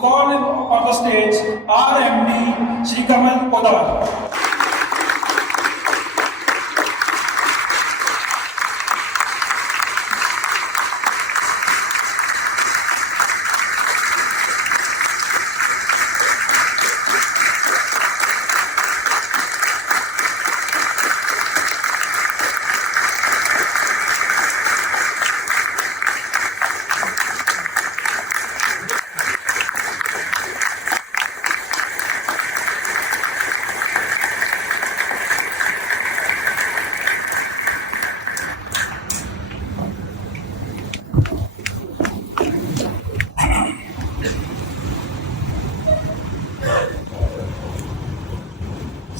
call on the stage RMD Shri Kamal Podar.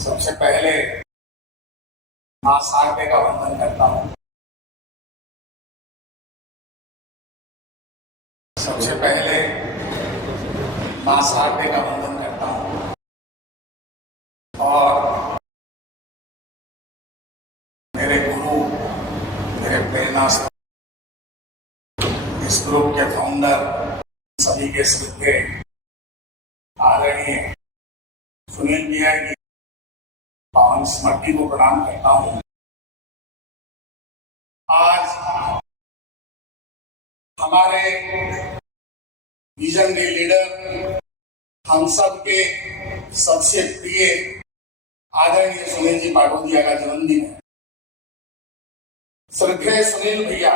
सबसे पहले मां शारदे का वंदन करता हूं। सबसे पहले मां शारदे का वंदन करता हूं और मेरे गुरु, मेरे प्रेरणा, इस ग्रुप के फाउंडर, सभी के श्रद्धेय आदरणीय सुनील भैया की पावन स्मृति को प्रणाम करता हूं। आज हमारे विजन के लीडर, हम सब के सबसे प्रिय आदरणीय सुनील जी पाटोदिया का जन्मदिन है। श्रद्धेय सुनील भैया,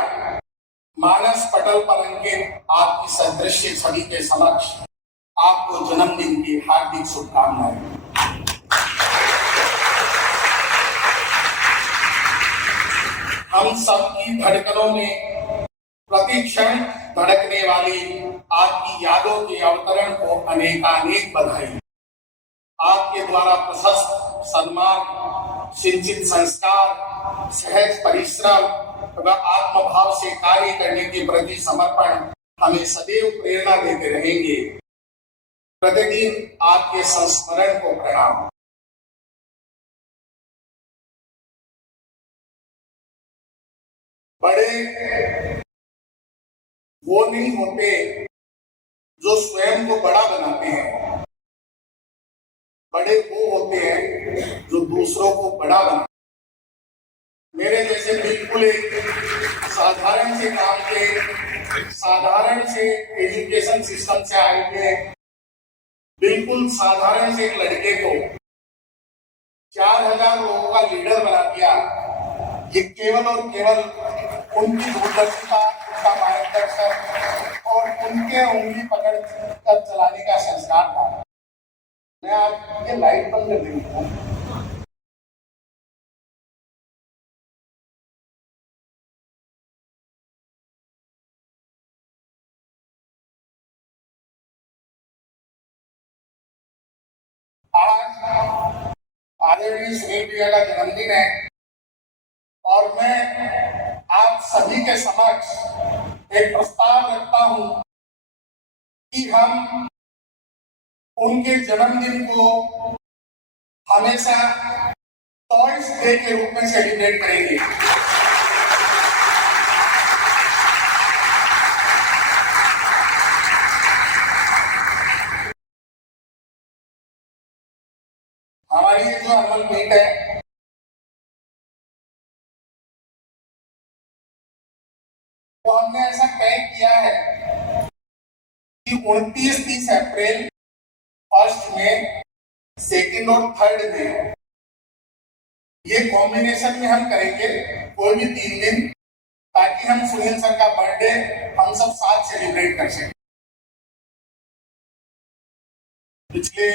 मानस पटल पर अंकित आपकी सदृश्य छवि के समक्ष आपको जन्मदिन की हार्दिक शुभकामनाएं। हम सबकी धड़कनों में प्रतिक्षण धड़कने वाली आपकी यादों के अवतरण को अनेकानेक बधाई। आपके द्वारा प्रशस्त सम्मान, सिंचित संस्कार, सहज परिश्रम व आत्मभाव से कार्य करने के प्रति समर्पण हमें सदैव प्रेरणा देते रहेंगे। प्रतिदिन आपके संस्मरण को प्रणाम। बड़े वो नहीं होते जो स्वयं को बड़ा बनाते हैं, बड़े वो होते हैं जो दूसरों को बड़ा बनाते हैं। मेरे जैसे बिल्कुल एक साधारण से काम के, साधारण से एजुकेशन सिस्टम से आए हुए, बिल्कुल साधारण से एक लड़के को 4000 लोगों का लीडर बना दिया। ये केवल और केवल उनकी दूरदर्शिता, उनका मार्गदर्शन और उनके उंगली पकड़ कर चलाने का संस्कार था। मैं आपके लाइट बंद कर देता हूँ। आज आदरणीय सुनील भैया का जन्मदिन है और मैं आप सभी के समक्ष एक प्रस्ताव रखता हूं कि हम उनके जन्मदिन को हमेशा टॉयज डे के रूप में सेलिब्रेट करेंगे। हमारी जो अमल मीट है तो हमने ऐसा तय किया है कि 29-30 अप्रैल, 1 मई, 2 और 3 मई ये कॉम्बिनेशन में हम करेंगे, कोई भी 3 दिन, ताकि हम सुनील सर का बर्थडे हम सब साथ सेलिब्रेट कर सकें। पिछले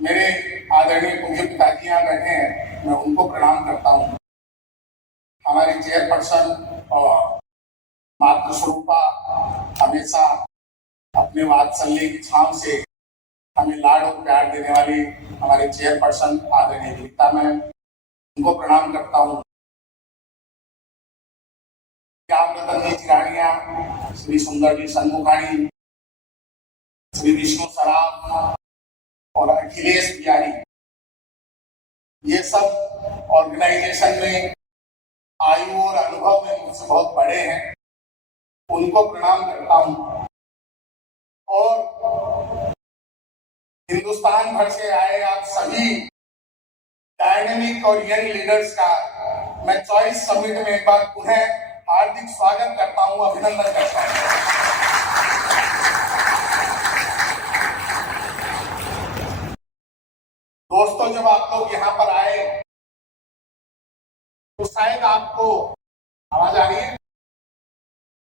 मेरे आदरणीय पूज्य पिताजी यहाँ बैठे हैं, मैं उनको प्रणाम करता हूँ। हमारी चेयरपर्सन और मातृ स्वरूपा हमेशा अपने वात्सल्य की छांव से हमें लाड और प्यार देने वाली हमारे चेयरपर्सन आदरणीय गीता मैम, उनको प्रणाम करता हूँ। रतन जी चिरानिया, श्री सुंदर जी सन्मुखानी, श्री विष्णु सराफ और अखिलेश बिहारी, ये सब ऑर्गेनाइजेशन में आयु और अनुभव में मुझसे बहुत बड़े हैं, उनको प्रणाम करता हूं। और हिंदुस्तान भर से आए आप सभी डायनेमिक और यंग लीडर्स का मैं चॉइस समिट में एक बार पुनः हार्दिक स्वागत करता हूं, अभिनंदन करता हूं। दोस्तों, जब आप लोग यहाँ पर आए तो शायद आपको आवाज आ रही है,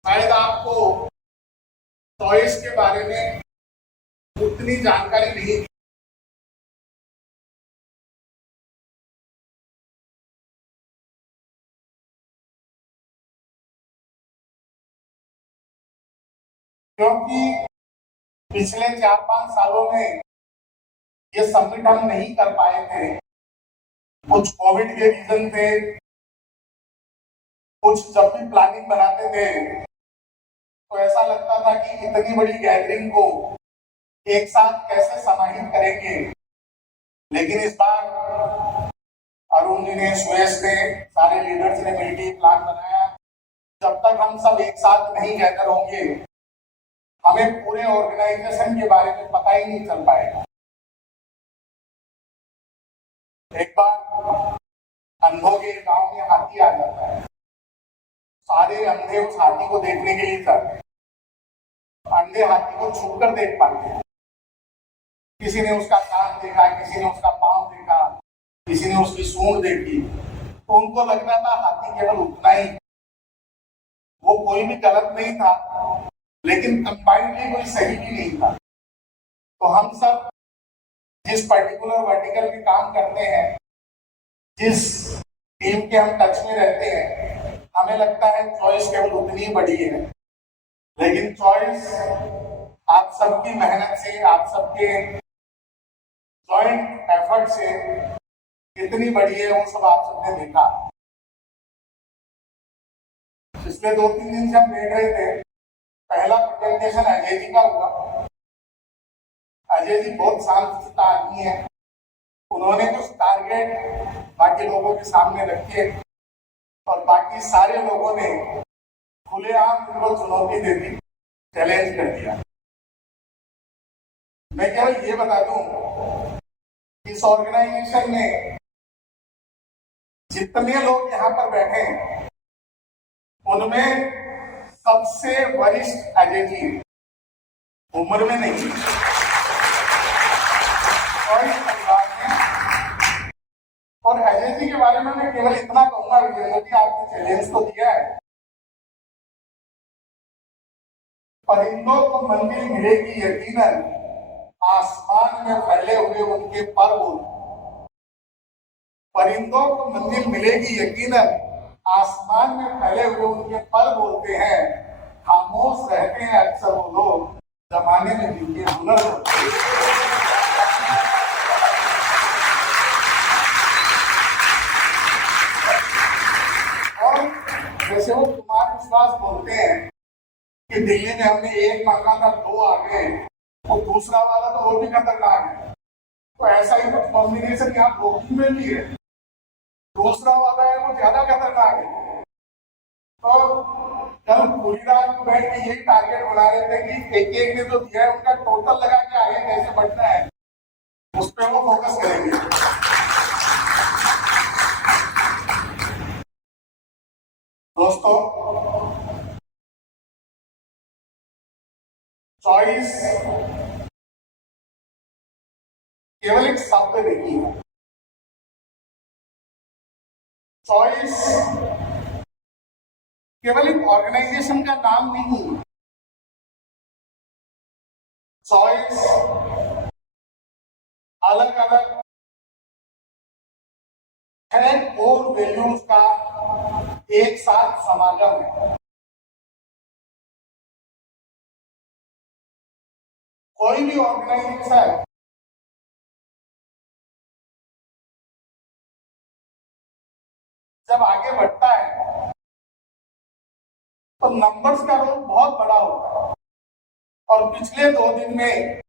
शायद आपको चॉइस के बारे में उतनी जानकारी नहीं थी। क्योंकि पिछले 4-5 सालों में ये समिट हम नहीं कर पाए थे। कुछ कोविड के रीजन थे, कुछ जब भी प्लानिंग बनाते थे तो ऐसा लगता था कि इतनी बड़ी गैदरिंग को एक साथ कैसे समाहित करेंगे। लेकिन इस बार अरुण जी ने, सुयश ने, सारे लीडर्स ने मिलकर प्लान बनाया। जब तक हम सब एक साथ नहीं गैदर होंगे हमें पूरे ऑर्गेनाइजेशन के बारे में पता ही नहीं चल पाएगा। एक बार अंधों के गांव में हाथी आ जाता है, सारे अंधे उस हाथी को देखने के लिए जाते हैं। अंधे हाथी को छूकर देख पाते हैं। किसी ने उसका कान देखा, किसी ने उसका पांव देखा, किसी ने उसकी सूंड देखी, तो उनको लगता था हाथी केवल उतना ही, वो कोई भी गलत नहीं था लेकिन कंबाइंडली कोई सही भी नहीं था। तो हम सब जिस पर्टिकुलर वर्टिकल में काम करते हैं, जिस टीम के हम टच में रहते हैं, हमें लगता है चॉइस केवल उतनी ही बड़ी है। लेकिन चॉइस आप सबकी मेहनत से, आप सबके जॉइंट एफर्ट से कितनी बड़ी है वो सब आप सबने देखा। पिछले 2-3 दिन से हम देख रहे थे, पहला प्रेजेंटेशन अजय जी का हुआ। अजय जी बहुत शांत आदमी है, उन्होंने कुछ टारगेट बाकी लोगों के सामने रखे और बाकी सारे लोगों ने खुलेआम उनको चुनौती दे दी, चैलेंज कर दिया। मैं केवल ये बता दूं, इस ऑर्गेनाइजेशन में जितने लोग यहाँ पर बैठे हैं उनमें सबसे वरिष्ठ अजय जी, उम्र में नहीं और इस परिवार में। और अजय जी के बारे में मैं केवल इतना कहूंगा, विजेंद्र जी आपने चैलेंज तो दिया है, परिंदों को मंजिल मिलेगी यकीनन, आसमान में फैले हुए उनके पर बोल। परिंदों को मंजिल मिलेगी यकीनन, आसमान में फैले हुए उनके पर बोलते हैं। खामोश रहते हैं अक्सर वो लोग, जमाने में जिनके हुनर होते हैं। और जैसे वो कुमार विश्वास बोलते हैं कि दिल्ली में हमने एक मांगा था, 2 आ गए, वो दूसरा वाला तो और भी खतरनाक है। तो ऐसा ही कुछ कॉम्बिनेशन यहाँ ब्रोकिंग में भी है, दूसरा वाला है वो ज्यादा खतरनाक है। तो कल पूरी रात को बैठ के यही टारगेट बना रहे थे कि एक ने जो दिया है उनका टोटल लगा के आगे कैसे बढ़ना है, उस पर वो फोकस करेंगे। दोस्तों, चॉइस केवल एक शब्द नहीं है। चॉइस केवल एक ऑर्गेनाइजेशन का नाम नहीं है। चॉइस अलग अलग कोर वैल्यूज का एक साथ समागम है। कोई भी ऑर्गेनाइजेशन जब आगे बढ़ता है तो नंबर्स का रोल बहुत बड़ा होता है। और पिछले 2 दिन में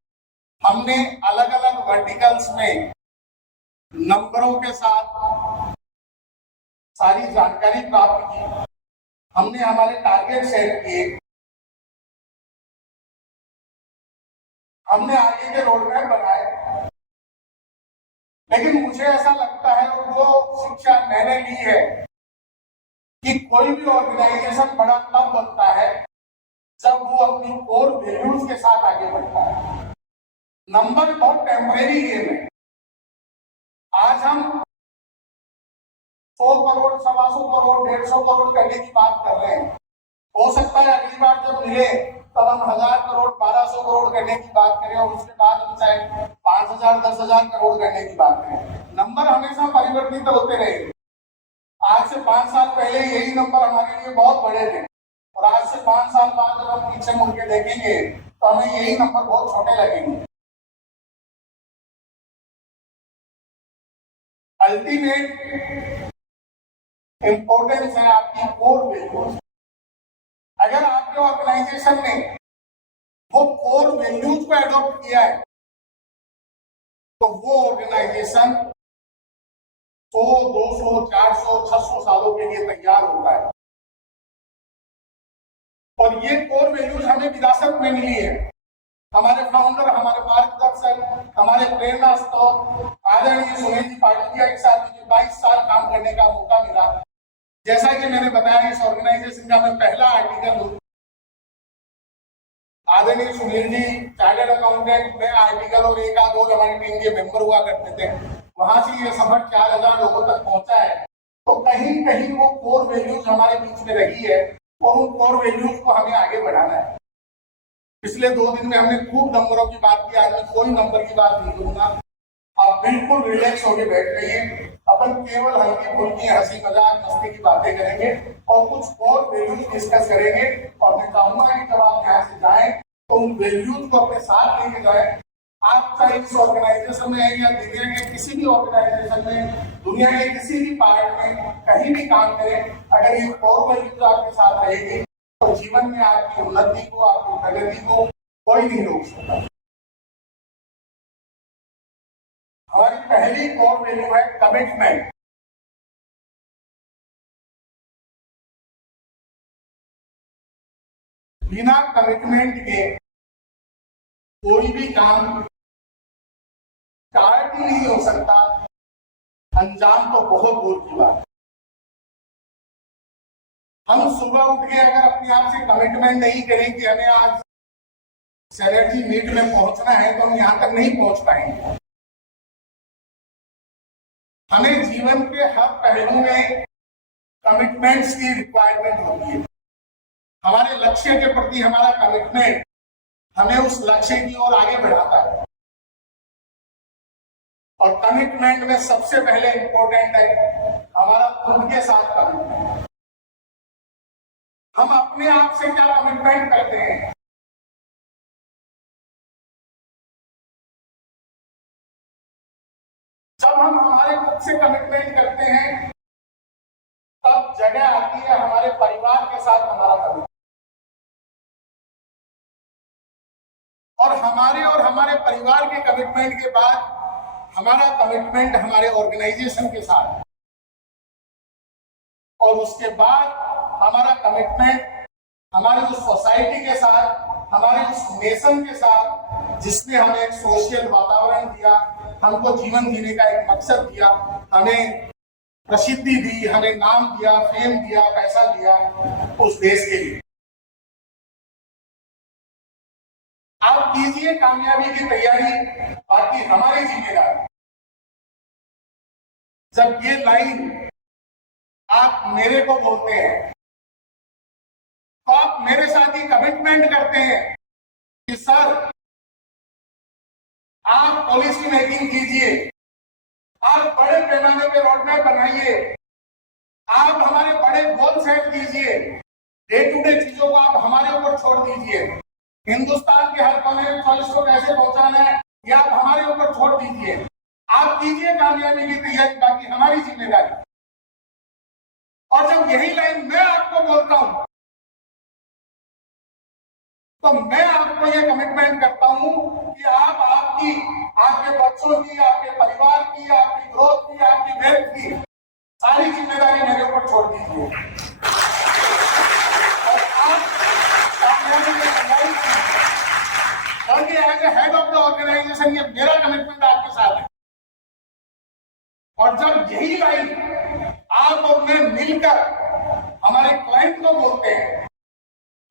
हमने अलग अलग वर्टिकल्स में नंबरों के साथ सारी जानकारी प्राप्त की। हमने हमारे टारगेट सेट किए हमने आगे के रोड मैप बनाए, लेकिन मुझे ऐसा लगता है और जो शिक्षा मैंने ली है कि कोई भी ऑर्गेनाइजेशन बड़ा तब बनता है जब वो अपनी कोर वैल्यूज के साथ आगे बढ़ता है। नंबर बहुत टेम्परेरी गेम है। आज हम 100 करोड़, 125 करोड़, 150 करोड़ करने की बात कर रहे हैं। हो सकता है अगली बार जब मिले तब हम 1000 करोड़, 1200 करोड़ करने की बात करें और उसके बाद हम चाहे 5000, 10,000 करोड़ करने की बात करें। नंबर हमेशा परिवर्तित होते रहेंगे। आज से 5 साल पहले यही नंबर हमारे लिए बहुत बड़े थे और आज से 5 साल बाद जब हम पीछे मुड़ के देखेंगे तो हमें यही नंबर बहुत छोटे लगेंगे। अल्टीमेट इंपॉर्टेंस है आपकी कोर वैल्यूज। अगर आपके ऑर्गेनाइजेशन ने वो कोर वैल्यूज को एडॉप्ट किया है तो वो ऑर्गेनाइजेशन 100, 200, 400, 600 सालों के लिए तैयार होता है। और ये कोर वैल्यूज हमें विरासत में मिली है। हमारे फाउंडर, हमारे मार्गदर्शक, हमारे प्रेरणा स्रोत आदरणीय सुनील जी पाटिल के साथ मुझे 22 साल काम करने का मौका मिला। जैसा कि मैंने बताया, इस ऑर्गेनाइजेशन का मैं पहला आर्टिकल हूँ। आदरणीय सुनील जी चार्टर्ड अकाउंटेंट में आर्टिकल और एक आध और हमारी टीम के मेंबर हुआ करते थे। वहां से ये सफर 4000 लोगों तक पहुंचा है। तो कहीं कहीं वो कोर वैल्यूज हमारे बीच में रही है और उन कोर वैल्यूज को हमें आगे बढ़ाना है। पिछले 2 दिन में हमने खूब नंबरों की बात की। आज मैं कोई नंबर की बात नहीं करूंगा। आप बिल्कुल रिलैक्स होकर बैठ जाइए। अपन केवल हल्की फुल्की हंसी मजाक मस्ती की बातें करेंगे और कुछ और वैल्यूज डिस्कस करेंगे। और मैं चाहूंगा कि जब आप यहाँ से जाएं तो उन वैल्यूज को अपने साथ लेके जाएं। आप चाहे इस ऑर्गेनाइजेशन में या दुनिया के किसी भी ऑर्गेनाइजेशन में, दुनिया के किसी भी पार्ट में कहीं भी काम करें, अगर ये कोर वैल्यूज आपके साथ रहेगी तो जीवन में आपकी उन्नति को, आपकी प्रगति को कोई नहीं रोक सकता। हमारी पहली कोर वैल्यू है कमिटमेंट। बिना कमिटमेंट के कोई भी काम स्टार्ट ही नहीं हो सकता, अंजाम तो बहुत दूर की बात है। हम सुबह उठ के अगर अपने आप से कमिटमेंट नहीं करें कि हमें आज सैलरी मीट में पहुंचना है तो हम यहां तक नहीं पहुंच पाएंगे। हमें जीवन के हर पहलू में कमिटमेंट्स की रिक्वायरमेंट होती है। हमारे लक्ष्य के प्रति हमारा कमिटमेंट हमें उस लक्ष्य की ओर आगे बढ़ाता है। और कमिटमेंट में सबसे पहले इंपॉर्टेंट है हमारा खुद के साथ कमिटमेंट। हम अपने आप से क्या कमिटमेंट करते हैं? जब हम हमारे खुद से कमिटमेंट करते हैं तब जगह आती है हमारे परिवार के साथ हमारा कमिटमेंट। और हमारे परिवार के कमिटमेंट के बाद हमारा कमिटमेंट हमारे ऑर्गेनाइजेशन के साथ, और उसके बाद हमारा कमिटमेंट हमारी उस सोसाइटी के साथ, हमारे उस नेशन के साथ जिसने हमें एक सोशल वातावरण दिया, हमको जीवन जीने का एक मकसद दिया, हमें प्रसिद्धि दी, हमें नाम दिया, फेम दिया, पैसा दिया उस देश के लिए। आप कीजिए कामयाबी की तैयारी, बाकी हमारी जिम्मेदारी। जब ये लाइन आप मेरे को बोलते हैं तो आप मेरे साथ ही कमिटमेंट करते हैं कि सर आप पॉलिसी मेकिंग कीजिए, आप बड़े पैमाने पे रोड मैप बनाइए, आप हमारे बड़े गोल सेट कीजिए, डे टू डे चीजों को आप हमारे ऊपर छोड़ दीजिए। हिंदुस्तान के हर कोने में फर्ज को कैसे पहुंचाना है ये आप हमारे ऊपर छोड़ दीजिए। आप कीजिए कामयाबी की तैयारी, बाकी हमारी जिम्मेदारी। और जब यही लाइन मैं आपको बोलता हूं तो मैं आपको ये कमिटमेंट करता हूं कि आप आपके बच्चों की, आपके परिवार की, आपकी ग्रोथ की, आपकी वेल्थ की सारी जिम्मेदारी मेरे ऊपर छोड़ दीजिए और आप कामयाबी की तैयारी कीजिए। As a head of the organization, ये मेरा कमिटमेंट आपके साथ है। और जब यही लाइन आप और मैं मिलकर हमारे क्लाइंट को बोलते हैं,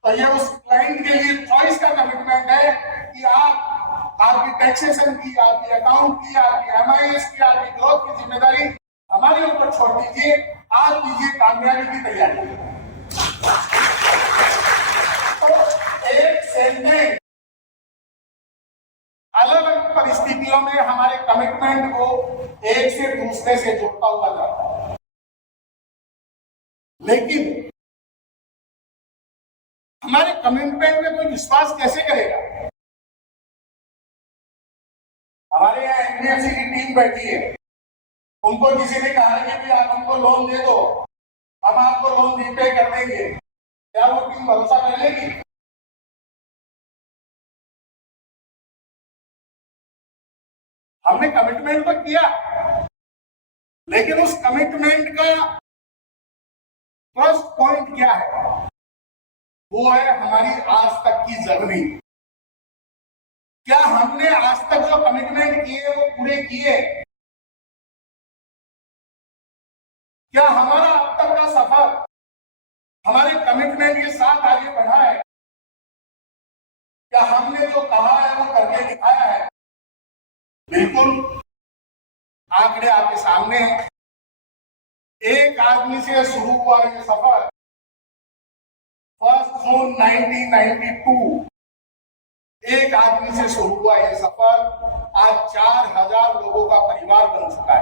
तो ये उस क्लाइंट के लिए चॉइस का कमिटमेंट है कि आपकी टैक्सेशन की, आपकी अकाउंट की, आपकी MIS की, आपकी ग्रोथ की जिम्मेदारी हमारे ऊपर छोड़ दीजिए, आप कीजिए कामयाबी की तैयारी। तो एक सेंटेंस अलग अलग परिस्थितियों में हमारे कमिटमेंट को एक से दूसरे से जोड़ता हुआ जाता है, लेकिन हमारे कमिटमेंट में कोई विश्वास कैसे करेगा? हमारे यहाँ NBFC की टीम बैठी है, उनको किसी ने कहा है कि आप हमको लोन दे दो, हम आपको लोन रीपे कर देंगे, क्या वो टीम भरोसा कर लेगी? हमने कमिटमेंट तो किया, लेकिन उस कमिटमेंट का फर्स्ट पॉइंट क्या है? वो है हमारी आज तक की जर्नी। क्या हमने आज तक जो कमिटमेंट किए वो पूरे किए? क्या हमारा अब तक का सफर हमारे कमिटमेंट के साथ आगे बढ़ा है? क्या हमने जो कहा है वो करके दिखाया है? बिल्कुल, आंकड़े आपके सामने हैं। एक आदमी से शुरू हुआ ये सफर 1 जून 1992, एक आदमी से शुरू हुआ ये सफर आज 4000 लोगों का परिवार बन चुका है।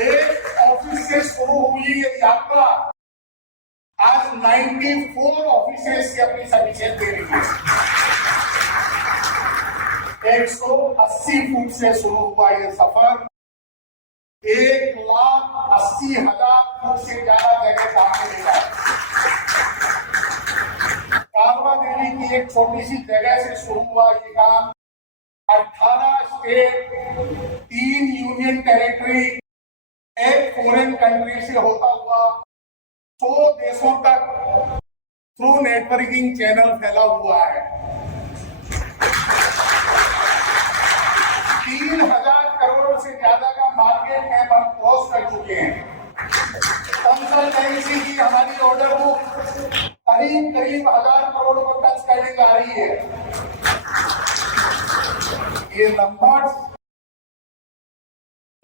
एक ऑफिस से शुरू हुई ये यात्रा आज 94 ऑफिसेस की अपनी सर्विसेज दे रही है। 180 फुट से शुरू हुआ ये सफर 1,80,000 फुट से ज्यादा जगह सामने ले रहा है। कालवा देवी की एक छोटी सी जगह से शुरू हुआ ये काम 18 स्टेट, 3 यूनियन टेरिटरी, एक फॉरेन कंट्री से होता हुआ 100 देशों तक थ्रू नेटवर्किंग चैनल फैला हुआ है। 3000 करोड़ से ज्यादा का मार्केट कैप हम क्रॉस कर चुके हैं। कंसल्टेंसी की हमारी ऑर्डर बुक करीब 1000 करोड़ को टच करने जा रही है। ये नंबर्स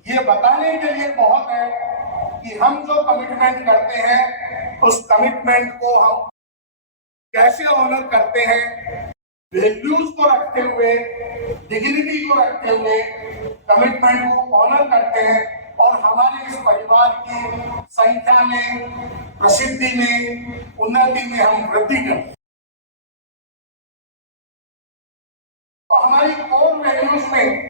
ये बताने के लिए बहुत है कि हम जो कमिटमेंट करते हैं उस कमिटमेंट को हम कैसे ऑनर करते हैं, वैल्यूज को रखते हुए, डिग्निटी को रखते हुए कमिटमेंट को ऑनर करते हैं और हमारे इस परिवार की संख्या में, प्रसिद्धि में, उन्नति में हम वृद्धि करते हैं। तो हमारी कोर वैल्यूज में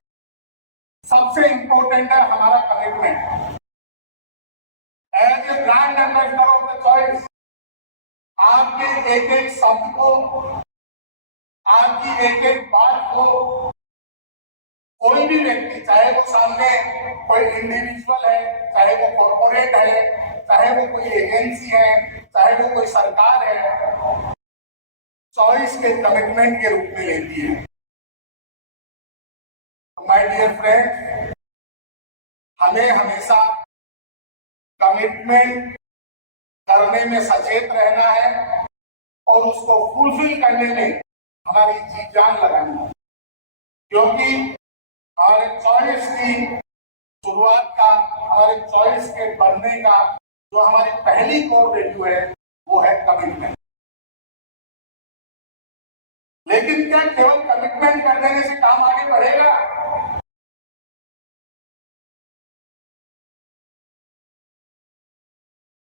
सबसे इंपॉर्टेंट है हमारा commitment. As a brand ambassador of the choice, आपके एक एक शब्द को, आपकी एक एक बात को कोई भी व्यक्ति, चाहे वो सामने कोई इंडिविजुअल है, चाहे वो कॉर्पोरेट है, चाहे वो कोई एजेंसी है, चाहे वो कोई सरकार है, चॉइस के कमिटमेंट के रूप में लेती है। माय डियर फ्रेंड, हमें हमेशा कमिटमेंट करने में सचेत रहना है और उसको फुलफिल करने में हमारी जी जान लगानी है, क्योंकि हमारे चॉइस की शुरुआत का, हमारे चॉइस के बनने का जो हमारी पहली कोर वैल्यू है वो है कमिटमेंट। लेकिन क्या केवल कमिटमेंट कर देने से काम आगे बढ़ेगा?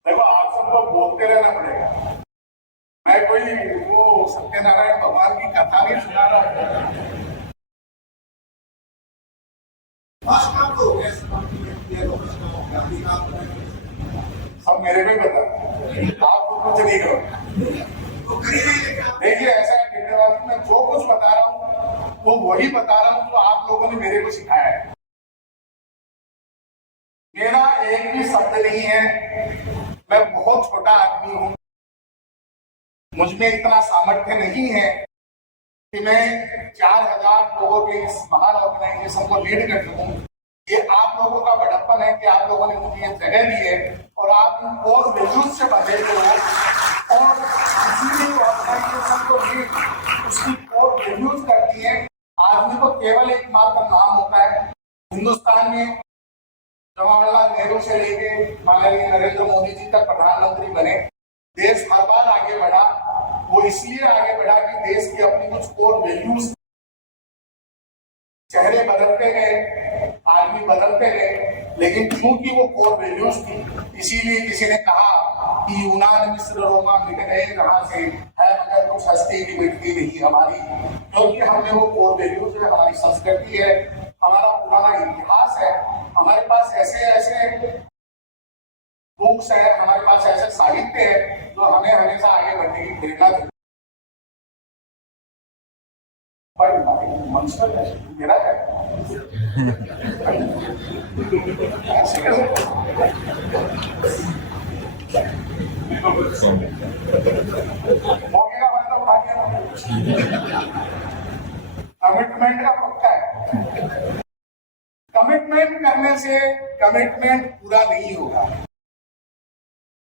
देखो, आप सब लोग बोलते रहना पड़ेगा। मैं कोई वो सत्यनारायण भगवान की कथा नहीं सुना रहा हूं। सब मेरे पे बता, आपको कुछ नहीं करो। देखिए, ऐसा है, मैं जो कुछ बता रहा हूँ वो वही बता रहा हूँ जो आप लोगों ने मेरे को सिखाया है। मेरा एक भी शब्द नहीं है, मैं बहुत छोटा आदमी हूँ। मुझ में इतना सामर्थ्य नहीं है कि मैं 4000 लोगों के इस महान ऑर्गेनाइजेशन को लीड कर सकूं। ये आप लोगों का बड़प्पन है कि आप लोगों ने मुझे ये जगह दी है और आप इन कोर वैल्यूज से बंधे हुए हो और इसीलिए ऑर्गेनाइजेशन को लीड उसकी कोर वैल्यूज करती है। आदमी को केवल एक मात्र नाम होता है। हिंदुस्तान में जवाहरलाल नेहरू से लेके माननीय नरेंद्र मोदी जी तक प्रधानमंत्री बने, देश हर बार आगे बढ़ा। वो इसलिए आगे बढ़ा कि देश की अपनी कुछ कोर वैल्यूज, चेहरे बदलते गए, आदमी बदलते गए, लेकिन क्योंकि वो कोर वैल्यूज थी, इसीलिए किसी ने कहा कि यूनान मिस्र रोमा मिट गए जहां से है मगर कुछ हस्ती की मिटती नहीं हमारी, क्योंकि हमने वो कोर वैल्यूज है, हमारी संस्कृति है, हमारा पुराना इतिहास है, हमारे पास ऐसे ऐसे बुक्स है, हमारे पास ऐसे साहित्य है जो हमें हमेशा आगे बढ़ने की प्रेरणा देती है। मंशर है मेरा है कमिटमेंट का पक्का है। कमिटमेंट करने से कमिटमेंट पूरा नहीं होगा।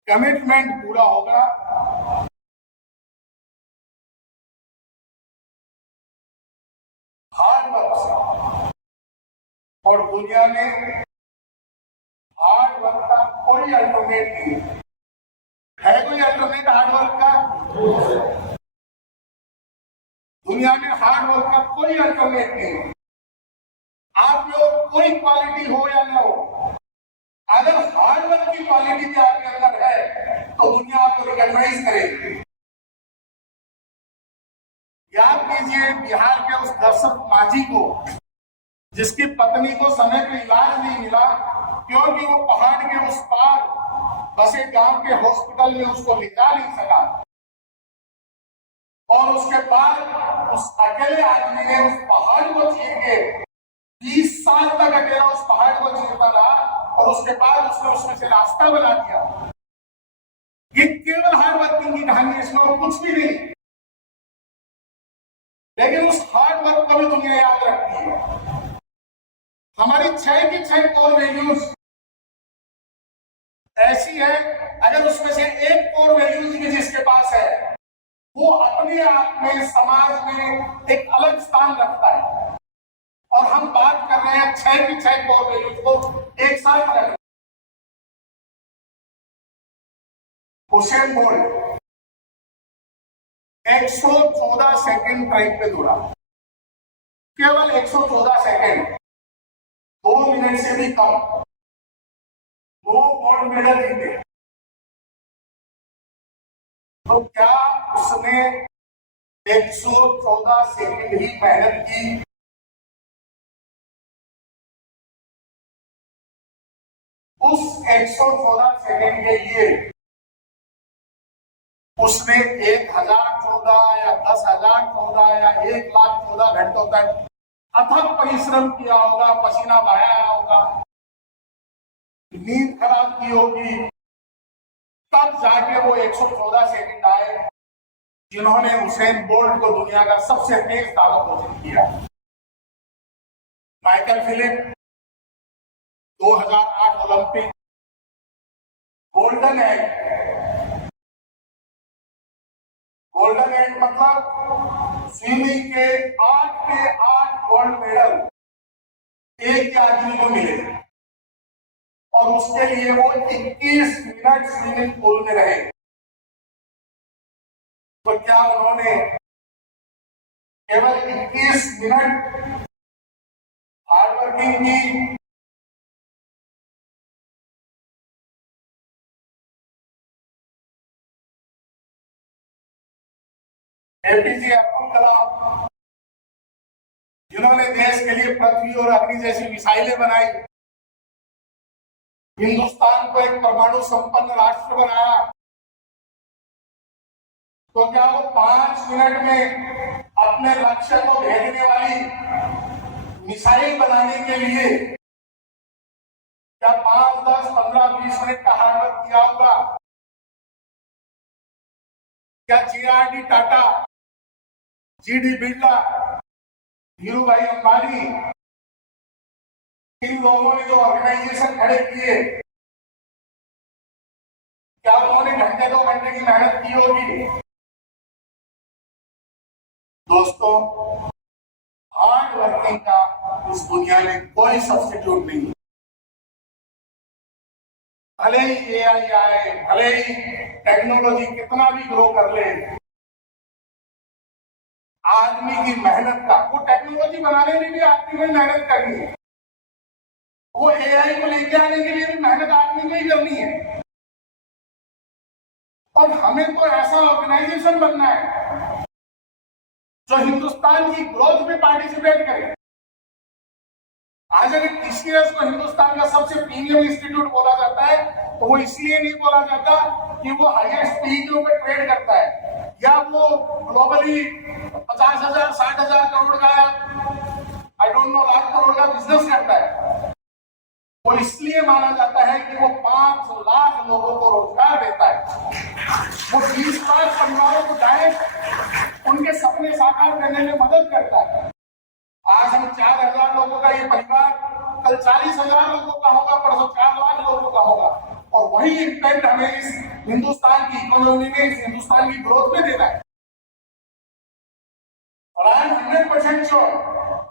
कमिटमेंट पूरा होगा हार्ड वर्क से, और दुनिया में हार्ड वर्क का कोई अल्टरनेट नहीं है। कोई अल्टरनेट हार्ड वर्क का? दुनिया में हार्ड वर्क का कोई अल्टरनेट नहीं है। आप लोग कोई क्वालिटी हो या ना हो, अगर हार्ड वर्क की क्वालिटी भी आपके अंदर है तो दुनिया आपको रिकॉग्नाइज करेगी। याद कीजिए बिहार के उस दर्शक माझी को जिसकी पत्नी को समय पे इलाज नहीं मिला क्योंकि वो पहाड़ के उस पार बसे गांव के हॉस्पिटल में उसको ले जा नहीं सका, और उसके बाद उस अकेले आदमी ने उस पहाड़ को चीर के 20 साल तक अकेला उस पहाड़ को चीरता रहा और उसके बाद उसने उसमें से रास्ता बना दिया। ये केवल हार्ड वर्किंग की कहानी है, इसमें और कुछ भी नहीं, लेकिन उस हार्ड वर्क को भी दुनिया याद रखती है। हमारी 6 की 6 कोर वैल्यूज ऐसी है, अगर उसमें से एक कोर वैल्यूज भी जिसके पास है वो अपने आप में समाज में एक अलग स्थान रखता है। और हम बात कर रहे हैं 6 की 6 कोर वैल्यूज को एक साथ रखने। हुसैन बोल्ट 114 सेकंड ट्रैक पे दौड़ा, केवल 114 सेकंड, 2 मिनट से भी कम, 2 गोल्ड मेडल जीते। तो क्या उसने 114 सेकंड ही मेहनत की? उस 114 सेकंड के लिए उसने 1014 या 10,014 या 1,14 घंटों तक अथक परिश्रम किया होगा, पसीना बहाया होगा, नींद खराब की होगी, तब जाके वो 114 सेकंड आए जिन्होंने हुसैन बोल्ट को दुनिया का सबसे तेज ताकत घोषित किया। Michael Philip 2008 Olympic golden age, golden age मतलब स्विमिंग के 8 गोल्ड मेडल एक ही आदमी को मिले और उसके लिए वो 21 मिनट स्विमिंग पूल में रहे। तो क्या उन्होंने केवल 21 मिनट हार्ड वर्किंग की? एपीजे अब्दुल कलाम जिन्होंने देश के लिए पृथ्वी और अग्नि जैसी मिसाइलें बनाई, हिंदुस्तान को एक परमाणु संपन्न राष्ट्र बनाया, तो क्या वो 5 मिनट में अपने लक्ष्य को भेजने वाली मिसाइल बनाने के लिए क्या 5, 10, 15, 20 मिनट का हार्डवर्क किया होगा? क्या JRD टाटा, GD बिरला, धीरू भाई अंबानी, इन लोगों ने जो ऑर्गेनाइजेशन खड़े किए, क्या उन्होंने घंटे 2 घंटे की मेहनत की होगी? दोस्तों, हार्ड वर्किंग का इस दुनिया में कोई सब्स्टिट्यूट नहीं है। भले ही AI आए, भले ही टेक्नोलॉजी कितना भी ग्रो कर ले, आदमी की मेहनत का, वो टेक्नोलॉजी बनाने में भी आदमी को मेहनत करनी है, वो AI को लेके आने के लिए भी मेहनत आदमी को ही करनी है। और हमें तो ऐसा ऑर्गेनाइजेशन बनना है जो हिंदुस्तान की ग्रोथ में पार्टिसिपेट करे। आज अगर TCS को हिंदुस्तान का सबसे प्रीमियम इंस्टीट्यूट बोला जाता है तो वो इसलिए नहीं बोला जाता कि वो हाईएस्ट PE के ऊपर ट्रेड करता है या वो ग्लोबली 50,000 60,000 करोड़ का, I don't know, lakh crore का बिजनेस करता है। वो इसलिए माना जाता है कि वो 5 लाख लोगों को रोजगार देता है, वो 20 लाख परिवारों को डायरेक्ट उनके सपने साकार करने में मदद करता है। आज हम 4,000 लोगों का ये परिवार, कल 40,000 लोगों का होगा, परसों 4 लाख लोगों का होगा, और वही इम्पैक्ट हमें इस हिंदुस्तान की इकोनॉमी में, इस हिंदुस्तान की ग्रोथ में देना है। और आई एम 100% श्योर,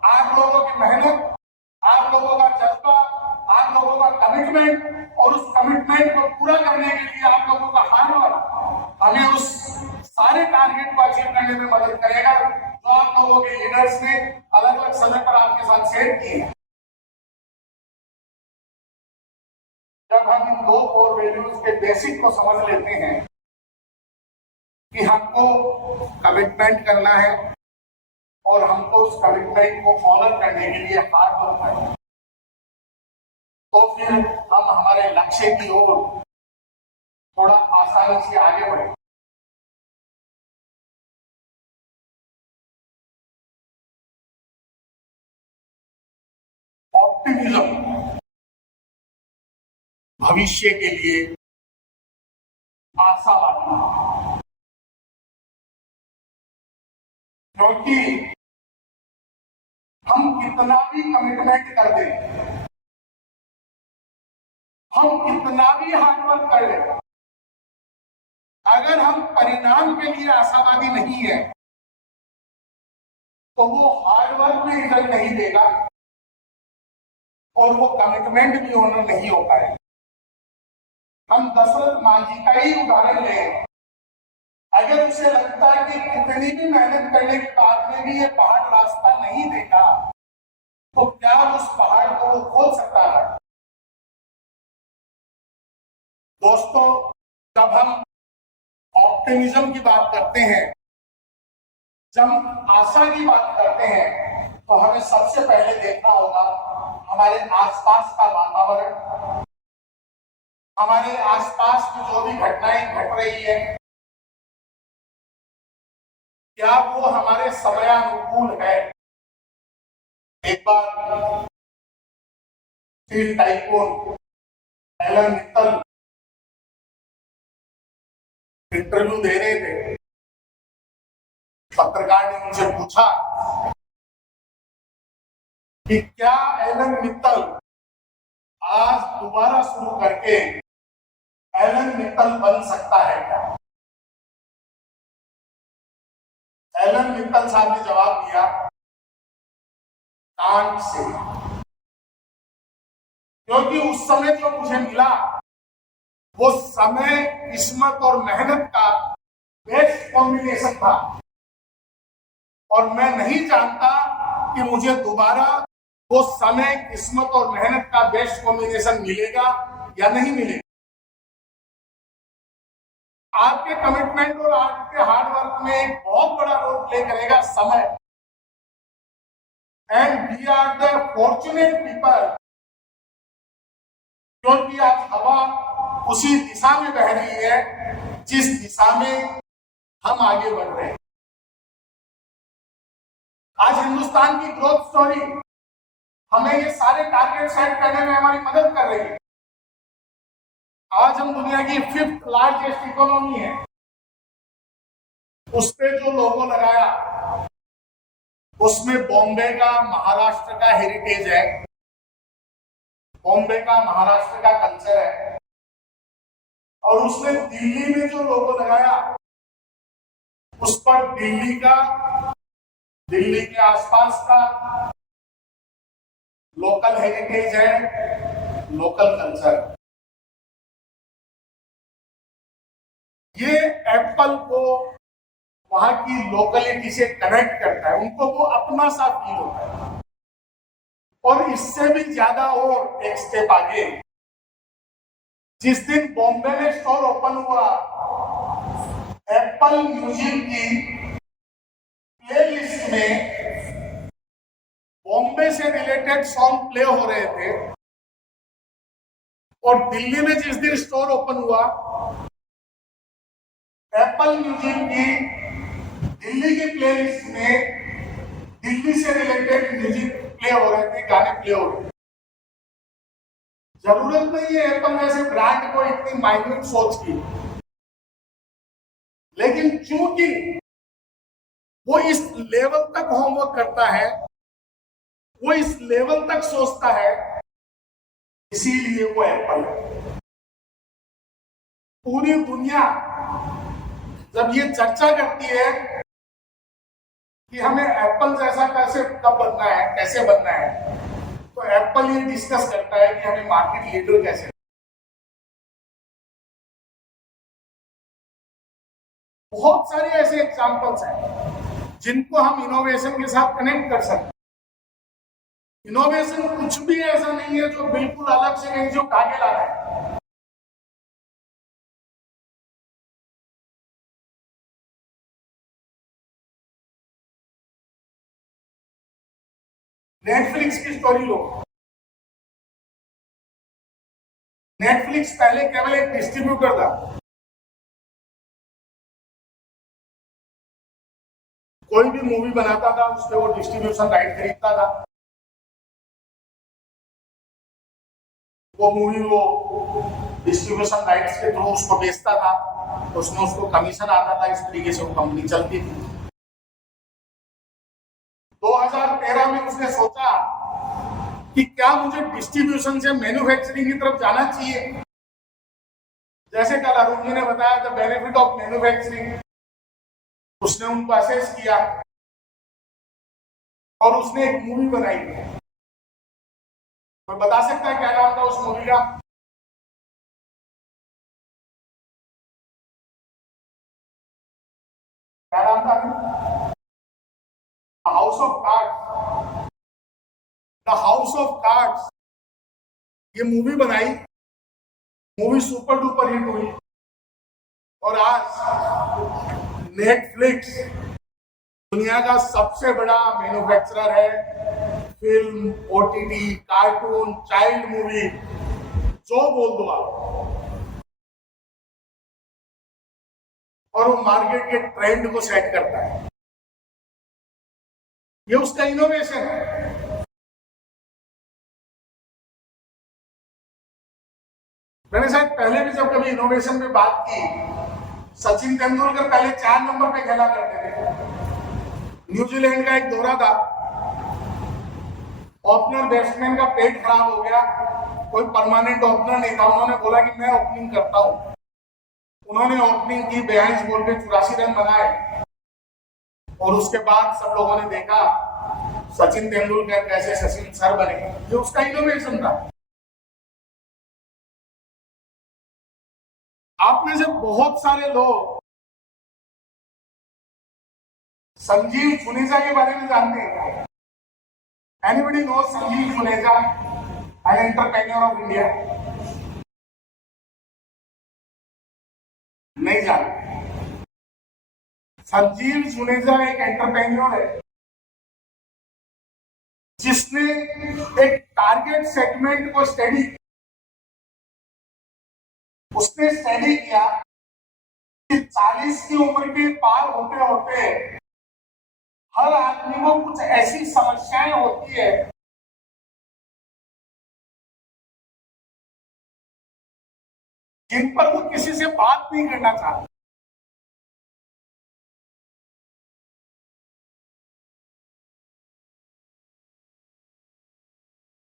आप लोगों की मेहनत, आप लोगों का जज्बा, आप लोगों का कमिटमेंट, और उस कमिटमेंट को पूरा करने के लिए आप लोगों का हार्डवर्क हमें उस सारे टारगेट को अचीव करने में मदद करेगा जो आप लोगों के लीडर्स ने अलग अलग समय पर आपके साथ शेयर किए हैं। जब हम इन 2 कोर वैल्यूज के बेसिक को समझ लेते हैं कि हमको कमिटमेंट करना है और हमको उस कमिटमेंट को ऑनर करने के लिए हार्ड वर्क करना है, तो फिर हम हमारे लक्ष्य की ओर थोड़ा आसानी से आगे बढ़े। ऑप्टिमिज्म भविष्य के लिए आशावादी, क्योंकि हम कितना भी कमिटमेंट कर दें, हम कितना भी हार्डवर्क कर लें, अगर हम परिणाम के लिए आशावादी नहीं है तो वो हार्डवर्क में रिजल्ट नहीं देगा और वो कमिटमेंट भी ऑनर नहीं हो पाएगा। हम दशरथ मांझी का ही उदाहरण लें, अगर उसे लगता है कि कितनी भी मेहनत करने के बाद में भी ये पहाड़ रास्ता नहीं देगा तो क्या उस पहाड़ को वो खोल सकता है? दोस्तों, जब हम ऑप्टिमिज्म की बात करते हैं, जब आशा की बात करते हैं, तो हमें सबसे पहले देखना होगा हमारे आसपास का वातावरण, हमारे आसपास की जो भी घटनाएं घट रही है, क्या वो हमारे समयानुकूल है। एक बार स्टील टाइकून एलन मित्तल इंटरव्यू दे रहे थे, पत्रकार ने उनसे पूछा कि क्या एलन मित्तल आज दोबारा शुरू करके एलन मित्तल बन सकता है क्या? एलन मित्तल साहब ने जवाब दिया, कांट से, क्योंकि उस समय जो मुझे मिला वो समय, किस्मत और मेहनत का बेस्ट कॉम्बिनेशन था, और मैं नहीं जानता कि मुझे दोबारा वो समय, किस्मत और मेहनत का बेस्ट कॉम्बिनेशन मिलेगा या नहीं मिलेगा। आपके कमिटमेंट और आपके हार्डवर्क में बहुत बड़ा रोल प्ले करेगा समय, and we are the fortunate people, क्योंकि आज हवा उसी दिशा में बह रही है जिस दिशा में हम आगे बढ़ रहे हैं। आज हिंदुस्तान की ग्रोथ स्टोरी हमें ये सारे टारगेट सेट करने में हमारी मदद कर रही है। आज हम दुनिया की 5th लार्जेस्ट इकोनॉमी है, उस पे जो लोगो लगाया उसमें बॉम्बे का, महाराष्ट्र का हेरिटेज है, बॉम्बे का, महाराष्ट्र का कल्चर है। और उसने दिल्ली में जो लोगो लगाया उस पर दिल्ली का, दिल्ली के आसपास का लोकल हेरिटेज है, लोकल कल्चर। ये एप्पल को वहां की लोकलिटी से कनेक्ट करता है, उनको वो अपना सा फील होता है। और इससे भी ज्यादा और एक स्टेप आगे, जिस दिन बॉम्बे में स्टोर ओपन हुआ, एप्पल म्यूजिक की प्लेलिस्ट में बॉम्बे से रिलेटेड सॉन्ग प्ले हो रहे थे। और दिल्ली में जिस दिन स्टोर ओपन हुआ, एप्पल म्यूजिक की दिल्ली की प्लेलिस्ट में दिल्ली से रिलेटेड म्यूजिक प्ले हो रहे थे, गाने प्ले हो रहे थे। जरूरत नहीं है एप्पल जैसे ब्रांड को इतनी माइन्यूट सोच की, लेकिन चूंकि वो इस लेवल तक होमवर्क करता है, वो इस लेवल तक सोचता है, इसीलिए वो एप्पल है। पूरी दुनिया जब ये चर्चा करती है कि हमें एप्पल जैसा कैसे कब बनना है, कैसे बनना है, तो एप्पल ये डिस्कस करता है कि हमें मार्केट लीडर कैसे। बहुत सारे ऐसे एग्जांपल्स हैं जिनको हम इनोवेशन के साथ कनेक्ट कर सकते हैं। इनोवेशन कुछ भी ऐसा नहीं है जो बिल्कुल अलग से नहीं, जो आगे ला रहा है। नेटफ्लिक्स की स्टोरी लो। नेटफ्लिक्स पहले केवल एक डिस्ट्रीब्यूटर था। कोई भी मूवी बनाता था, उस पर वो डिस्ट्रीब्यूशन राइट खरीदता था। वो मूवी वो डिस्ट्रीब्यूशन राइट्स के थ्रू उसको बेचता था, उसमें उसको कमीशन आता था। इस तरीके से वो कंपनी चलती थी। 2013 में उसने सोचा कि क्या मुझे डिस्ट्रीब्यूशन से मैन्युफैक्चरिंग की तरफ जाना चाहिए। जैसे कल अरुण जी ने बताया द बेनिफिट ऑफ मैन्युफैक्चरिंग, उसने उनको असेस किया और उसने एक मूवी बनाई। कोई बता सकता है क्या नाम था उस मूवी का? क्या नाम था? House of cards. The house of cards ये मूवी बनाई, मूवी सुपर डुपर हिट हुई। और आज नेटफ्लिक्स दुनिया का सबसे बड़ा मैन्युफैक्चरर है। Film, OTT, cartoon, child movie, जो बोल दो आप। और वो मार्केट के ट्रेंड को सेट करता है। ये उसका इनोवेशन है। मैंने शायद पहले भी जब कभी इनोवेशन पे बात की, सचिन तेंदुलकर पहले 4 नंबर पे खेला करते थे। न्यूजीलैंड का एक दौरा था, ओपनर बैट्समैन का पेट खराब हो गया, कोई परमानेंट ओपनर नहीं था। उन्होंने बोला कि मैं ओपनिंग करता हूं। उन्होंने ओपनिंग की, 42 बॉल पे 84 रन बनाए। और उसके बाद सब लोगों ने देखा सचिन तेंदुलकर कैसे सचिन सर बने। ये उसका इनोवेशन था। आप में से बहुत सारे लोग संजीव जुनेजा के बारे में जानते हैं। Anybody know Sanjeev Juneja, an entrepreneur of India? नहीं जानते। संजीव जुनेजा एक एंटरप्रेन्योर है जिसने एक टारगेट सेगमेंट को स्टडी, उसने स्टडी किया कि 40 की उम्र के पार होते होते हर आदमी को कुछ ऐसी समस्याएं होती है जिन पर वो किसी से बात नहीं करना चाहता।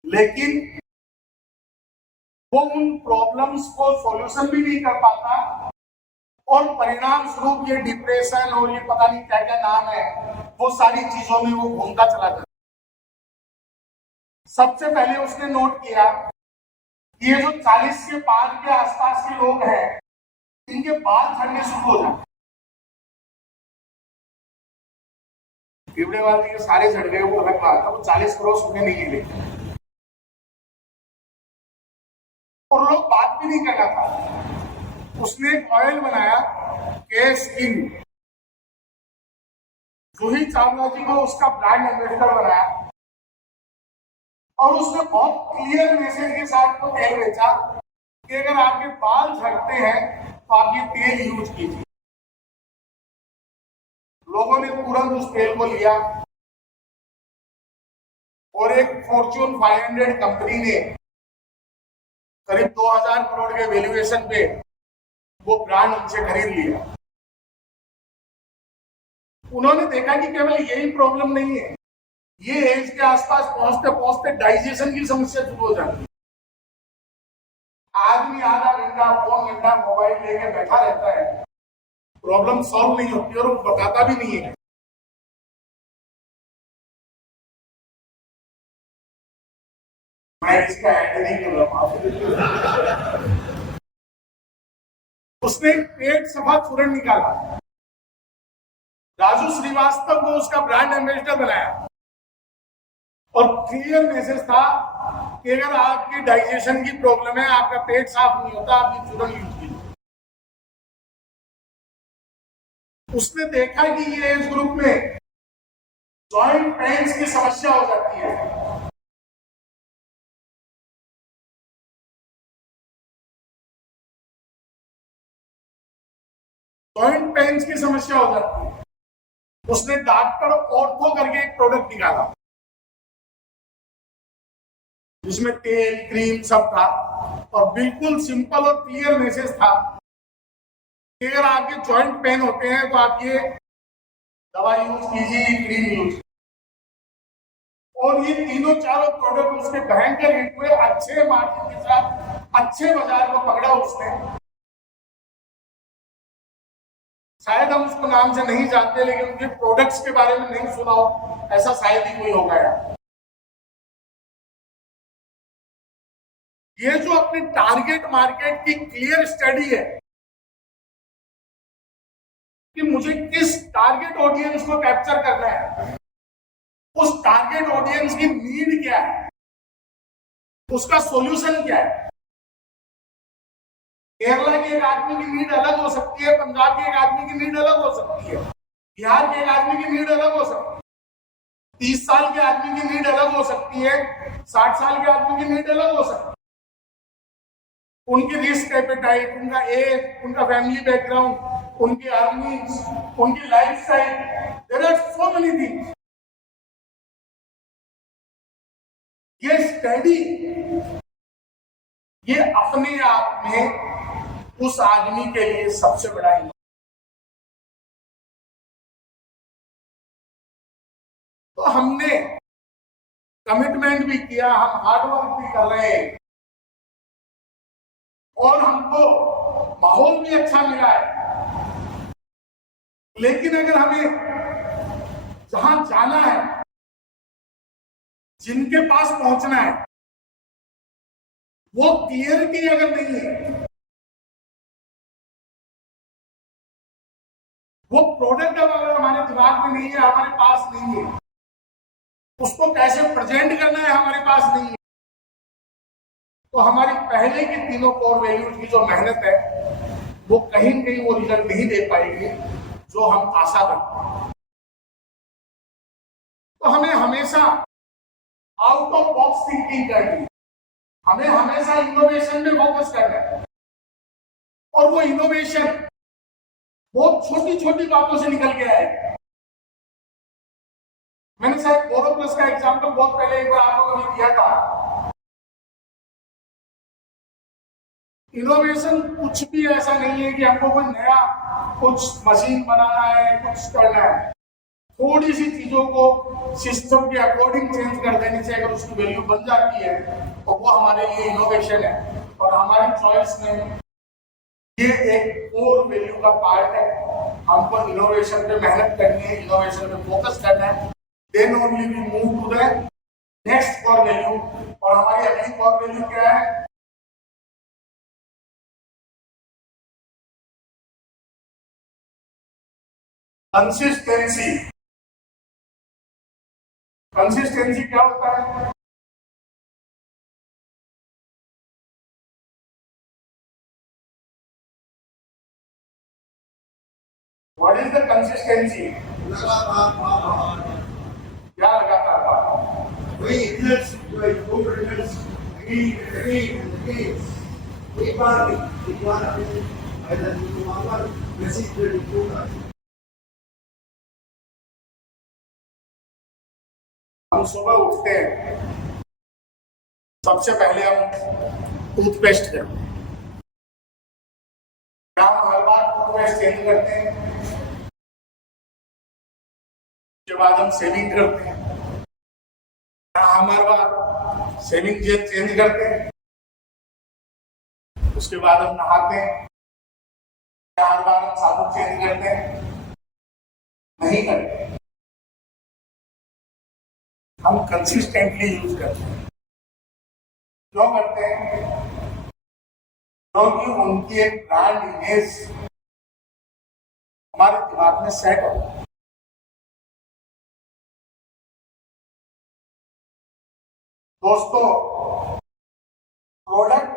लेकिन वो उन प्रॉब्लम्स को सॉल्यूशन भी नहीं कर पाता और परिणाम स्वरूप ये डिप्रेशन और ये पता नहीं क्या क्या नाम है वो सारी चीजों में वो घूमता चला जाता। सबसे पहले उसने नोट किया कि ये जो 40 के पार के आसपास के लोग हैं इनके बाल झड़ने शुरू हो जाते। पिपड़े वाले के सारे झड़ गए वो अलग बात है, वो 40 क्रॉस होने नहीं मिले और लोग बात भी नहीं कर रहा था। उसने एक ऑयल बनाया केस स्किन, जूही चावला जी को उसका ब्रांड एम्बेसडर बनाया और उसने बहुत क्लियर मैसेज के साथ को तेल बेचा कि अगर आपके बाल झड़ते हैं तो आप ये तेल यूज कीजिए। लोगों ने तुरंत उस तेल को लिया और एक फॉर्च्यून 500 कंपनी ने करीब 2000 करोड़ के वैल्यूएशन पे वो ब्रांड उनसे खरीद लिया। उन्होंने देखा कि केवल यही प्रॉब्लम नहीं है, ये एज के आसपास पहुंचते पहुंचते डाइजेशन की समस्या शुरू हो जाती है। आदमी आधा घंटा पौन घंटा मोबाइल लेके बैठा रहता है, प्रॉब्लम सॉल्व नहीं होती और वो बताता भी नहीं है। मैं इसका ऐड नहीं कर रहा। उसने पेट सफा चूर्ण निकाला, राजू श्रीवास्तव को उसका ब्रांड एम्बेसडर बनाया और क्लियर मैसेज था कि अगर आपकी डाइजेशन की प्रॉब्लम है, आपका पेट साफ नहीं होता, आप ये चूर्ण यूज कीजिए। उसने देखा कि ये इस ग्रुप में जॉइंट पेन्स की समस्या हो जाती है। जॉइंट पेन्स की समस्या हो जाती है। उसने डॉक्टर ऑर्थो करके एक प्रोडक्ट निकाला जिसमें तेल क्रीम सब था और बिल्कुल सिंपल और क्लियर मैसेज था कि अगर आपके जॉइंट पेन होते हैं तो आप ये दवा यूज कीजिए, क्रीम यूज। और ये तीनों चारों प्रोडक्ट उसके भयंकर हिट हुए, अच्छे मार्जिन के साथ अच्छे बाजार को पकड़ा उसने। शायद हम उसको नाम से नहीं जानते, लेकिन उनके प्रोडक्ट्स के बारे में नहीं सुना हो, ऐसा शायद ही कोई होगा यार। ये जो अपनी टारगेट मार्केट की क्लियर स्टडी है कि मुझे किस टारगेट ऑडियंस को कैप्चर करना है, उस टारगेट ऑडियंस की नीड क्या है, उसका सॉल्यूशन क्या है। केरला के एक आदमी की नीड अलग हो सकती है, पंजाब के एक आदमी की नीड अलग हो सकती है, बिहार के एक आदमी की नीड अलग हो सकती है, 30 साल के आदमी की नीड अलग हो सकती है, 60 साल के आदमी की नीड अलग हो सकती है। उनकी रिस्क एपेटाइट, उनका एज, उनका फैमिली बैकग्राउंड, उनकी अर्निंग्स, उनकी lifestyle, there are so many things. ये स्टडी ये अपने आप में उस आदमी के लिए सबसे बड़ा है। तो हमने कमिटमेंट भी किया, हम हार्डवर्क भी कर रहे हैं और हमको माहौल भी अच्छा मिला है। लेकिन अगर हमें जहां जाना है, जिनके पास पहुंचना है, वो क्लियरिटी अगर नहीं है, वो प्रोडक्ट अगर हमारे दिमाग में नहीं है, हमारे पास नहीं है, उसको कैसे प्रेजेंट करना है हमारे पास नहीं है, तो हमारी पहले की तीनों कोर वैल्यूज की जो मेहनत है वो कहीं न कहीं वो रिजल्ट नहीं दे पाएगी जो हम आशा करते हैं। तो हमें हमेशा आउट ऑफ बॉक्स थिंकिंग करनी है, हमें हमेशा इनोवेशन में फोकस करना है और वो इनोवेशन बहुत छोटी छोटी बातों से निकल के आए। मैंने शायद बोरोप्लस का एग्जांपल बहुत पहले एक बार आप लोगों ने दिया था। इनोवेशन कुछ भी ऐसा नहीं है कि हमको कोई नया कुछ मशीन बनाना है, कुछ करना है। थोड़ी सी चीजों को सिस्टम के अकॉर्डिंग चेंज कर देने से अगर उसकी वैल्यू बन जाती है तो वो हमारे लिए इनोवेशन है। और हमारी चॉइस में ये एक कोर वैल्यू का पार्ट है। हमको इनोवेशन पे मेहनत करनी है, इनोवेशन पे फोकस करना है, then only we move to the next core value. और हमारी अगली कोर वैल्यू क्या है? कंसिस्टेंसी। कंसिस्टेंसी क्या होता है? What is the consistency? क्या लगातार बात? We just like overnight again. एक बार ऐसा नहीं मैसेज कर हम सुबह उठते हैं, सबसे पहले हम टूथपेस्ट करते हैं। क्या हम हर बार टूथपेस्ट चेंज करते हैं? उसके बाद हम शेविंग करते हैं। क्या हम हर बार शेविंग जेल चेंज करते हैं? उसके बाद हम नहाते हैं। क्या हर बार हम साबुन चेंज करते हैं? नहीं करते। हम कंसिस्टेंटली यूज करते हैं। क्यों करते हैं? क्योंकि उनकी एक ब्रांड इमेज हमारे दिमाग में सेट हो। दोस्तों, प्रोडक्ट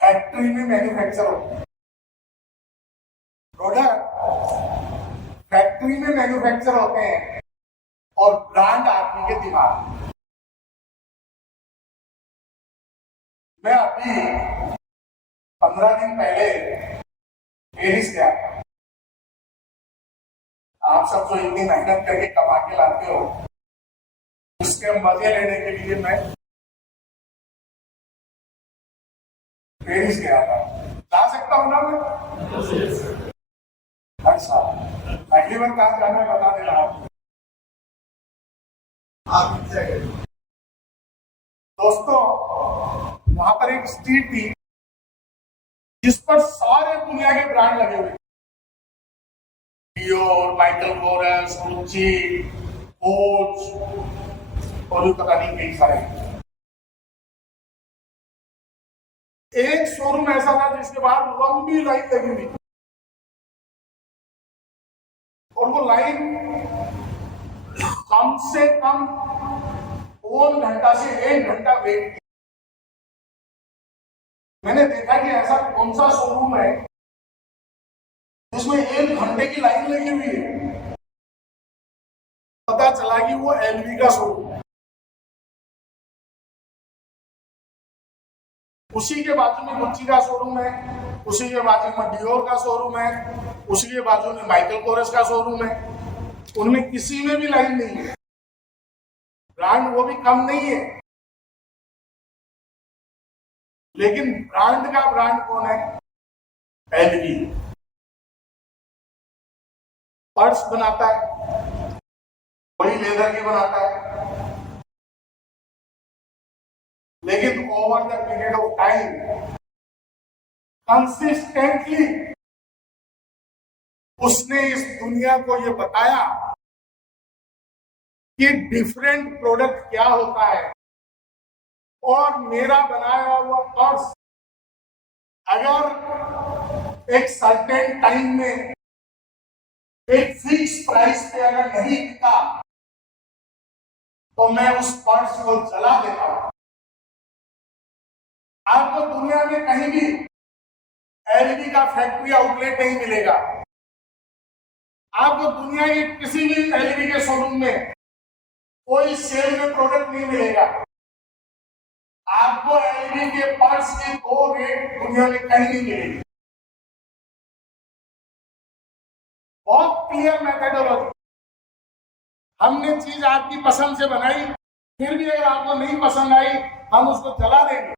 फैक्ट्री में मैन्युफैक्चर होते हैं। प्रोडक्ट फैक्ट्री में मैन्युफैक्चर होते हैं और ब्रांड आदमी के दिमाग में। मैं अभी 15 दिन पहले पेरिस गया था। आप सब जो इतनी मेहनत करके कमा के लाते हो, उसके मजे लेने के लिए मैं पेरिस गया था। जा सकता हूं ना मैं? हर साल अगली बार कहाँ जाना है बता देना आप। दोस्तों, वहां पर एक स्ट्रीट थी जिस पर सारे दुनिया के ब्रांड लगे हुए, डियोर, माइकल कोरेस, गुच्ची, कोच और भी पता नहीं कई सारे। एक शोरूम ऐसा था जिसके बाहर लंबी लाइन लगी हुई थी और वो लाइन कम से कम 2 घंटा से 1 घंटा वेट किया। मैंने देखा कि ऐसा कौन सा शोरूम है जिसमें 1 घंटे की लाइन लगी हुई है। पता चला कि वो एलवी का शोरूम है। उसी के बाजू में गुच्ची का शोरूम है, उसी के बाजू में डियोर का शोरूम है, उसी के बाजू में माइकल कोरेस का शोरूम है। उनमें किसी में भी लाइन नहीं है। ब्रांड वो भी कम नहीं है, लेकिन ब्रांड का ब्रांड कौन है? एलवी। पर्स बनाता है, कोई लेदर की बनाता है, लेकिन over the period of time consistently उसने इस दुनिया को ये बताया कि डिफरेंट प्रोडक्ट क्या होता है। और मेरा बनाया हुआ पर्स अगर एक सर्टेन टाइम में एक फिक्स प्राइस पे अगर नहीं बिका तो मैं उस पर्स को जला देता हूं। आपको दुनिया में कहीं भी एलवी का फैक्ट्री आउटलेट नहीं मिलेगा। आपको दुनिया के किसी भी एलवी के शोरूम में कोई सेल में प्रोडक्ट नहीं मिलेगा। आपको एलवी के पर्स की 2 रेट दुनिया में कहीं नहीं मिलेगी। बहुत क्लियर मेथडोलॉजी। हमने चीज आपकी पसंद से बनाई, फिर भी अगर आपको नहीं पसंद आई हम उसको जला देंगे।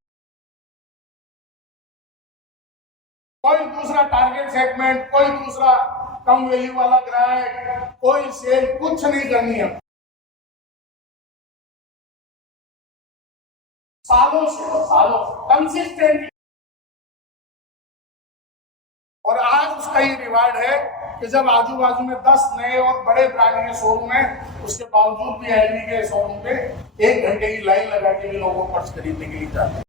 कोई दूसरा टारगेट सेगमेंट, कोई दूसरा कम वैल्यू वाला ग्राहक, कोई सेल कुछ नहीं करनी है। सालों कंसिस्टेंटली। और आज उसका ये रिवार्ड है कि जब आजू बाजू में 10 नए और बड़े ब्रांड के शोरूम है, उसके बावजूद भी एलडी के शोरूम पे 1 घंटे की लाइन लगा के भी लोगों को पर्स खरीदने के लिए जाते हैं।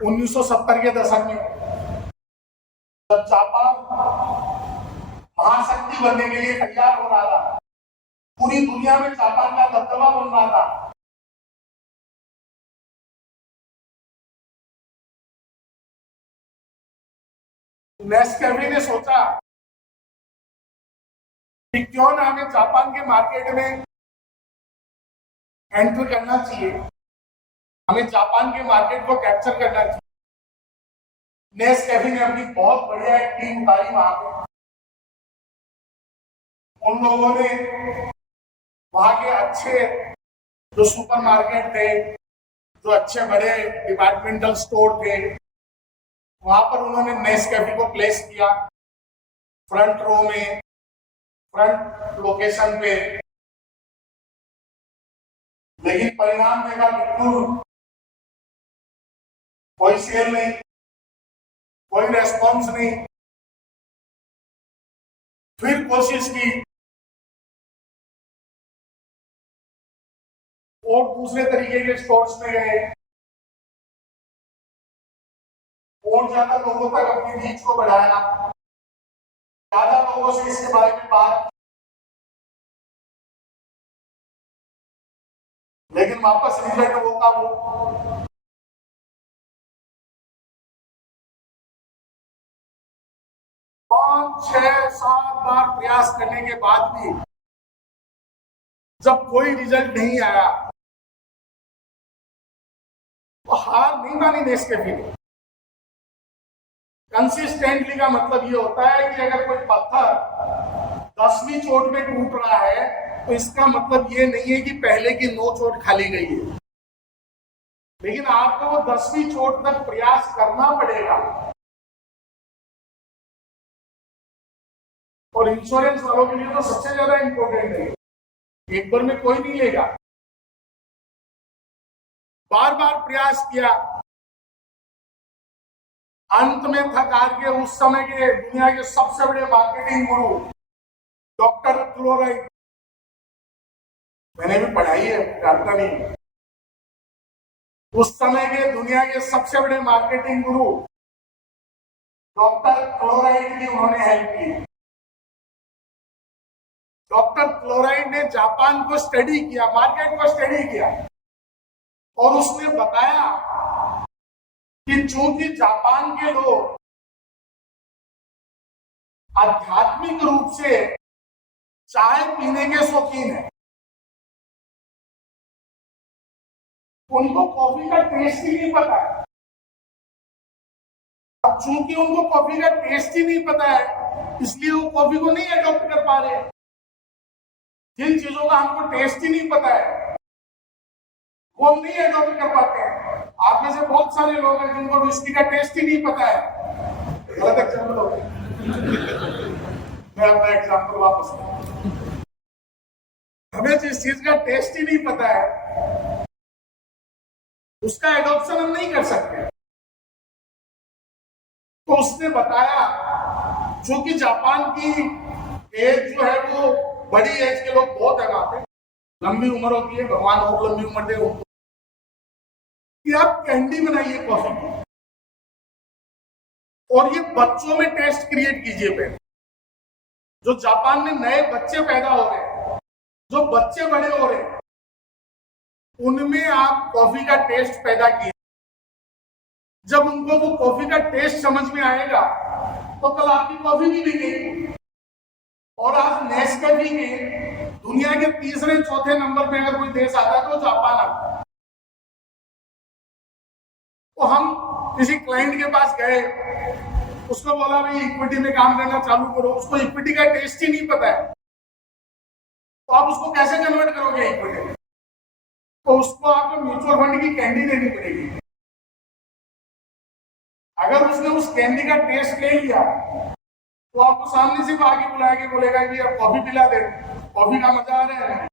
1970 के दशक में जब जापान महाशक्ति बनने के लिए तैयार हो रहा था, पूरी दुनिया में जापान का दबदबा बन रहा था, नेस्कैफे ने सोचा कि क्यों ना हमें जापान के मार्केट में एंटर करना चाहिए, हमें जापान के मार्केट को कैप्चर करना चाहिए। नेस्कैफे ने अपनी बहुत बढ़िया एक टीम उतारी वहां पे। उन लोगों ने वहां के अच्छे जो सुपरमार्केट थे, जो अच्छे बड़े डिपार्टमेंटल स्टोर थे, वहां पर उन्होंने नेस्कैफे को प्लेस किया फ्रंट रो में, फ्रंट लोकेशन पे। लेकिन परिणाम देखा बिल्कुल कोई सेल नहीं, कोई रेस्पॉन्स नहीं। फिर कोशिश की और दूसरे तरीके के स्टोर्स में गए और ज्यादा लोगों तक अपनी रीच को बढ़ाया, ज्यादा लोगों से इसके बारे में बात, लेकिन वापस रिजल्ट वो का वो। पांच, 6, 7 बार प्रयास करने के बाद भी जब कोई रिजल्ट नहीं आया तो हार नहीं मानी नेस्कैफे ने। कंसिस्टेंटली का मतलब ये होता है कि अगर कोई पत्थर 10वीं चोट में टूट रहा है तो इसका मतलब ये नहीं है कि पहले की 9 चोट खाली गई है, लेकिन आपको वो 10वीं चोट तक प्रयास करना पड़ेगा। और इंश्योरेंस वालों के लिए तो सबसे ज्यादा इंपॉर्टेंट है, एक बार में कोई नहीं लेगा। बार बार प्रयास किया, अंत में थक हार के उस समय के दुनिया के सबसे बड़े मार्केटिंग गुरु डॉक्टर क्लोराइड, मैंने भी पढ़ाई है, जानता नहीं, उस समय के दुनिया के सबसे बड़े मार्केटिंग गुरु डॉक्टर क्लोराइड की उन्होंने हेल्प की। डॉक्टर क्लोराइड ने जापान को स्टडी किया, मार्केट को स्टडी किया, और उसने बताया कि चूंकि जापान के लोग आध्यात्मिक रूप से चाय पीने के शौकीन हैं, उनको कॉफी का टेस्ट ही नहीं पता है। अब चूंकि उनको कॉफी का टेस्ट ही नहीं पता है, इसलिए वो कॉफी को नहीं अडॉप्ट कर पा रहे। जिन चीजों का हमको टेस्ट ही नहीं पता है वो नहीं अडॉप्ट कर पाते हैं। आप में से बहुत सारे लोग हैं जिनको विस्की का टेस्ट ही नहीं पता है। गलत एग्जाम्पल हो गया, मैं अपना एग्जाम्पल वापस लूं। हमें जिस चीज का टेस्ट ही नहीं पता है उसका एडॉप्शन हम नहीं कर सकते। तो उसने बताया, चूंकि जापान की एज जो है वो बड़ी एज के लोग बहुत है वहां पे, लंबी उम्र होती है, भगवान और लंबी उम्र दे उनको, कि आप कैंडी बनाइए कॉफी की और ये बच्चों में टेस्ट क्रिएट कीजिए। पहले जो जापान में नए बच्चे पैदा हो रहे हैं, जो बच्चे बड़े हो रहे हैं, उनमें आप कॉफी का टेस्ट पैदा कीजिए। जब उनको वो कॉफी का टेस्ट समझ में आएगा तो कल आपकी कॉफी भी बिकेगी। और आज नेस्कैफे के दुनिया के 3रे 4थे नंबर पे अगर कोई देश आता है तो जापान आता है। तो हम किसी क्लाइंट के पास गए, उसको बोला भाई इक्विटी में काम करना चालू करो, उसको इक्विटी का टेस्ट ही नहीं पता है, तो आप उसको कैसे कन्वर्ट करोगे इक्विटी में? तो उसको आपको म्यूचुअल फंड की कैंडी देनी पड़ेगी। अगर उसने उस कैंडी का टेस्ट ले लिया तो आपको सामने से आगे बुलाया के बोलेगा कि अब कॉफी पिला दे, कॉफी का मजा आ रहा है।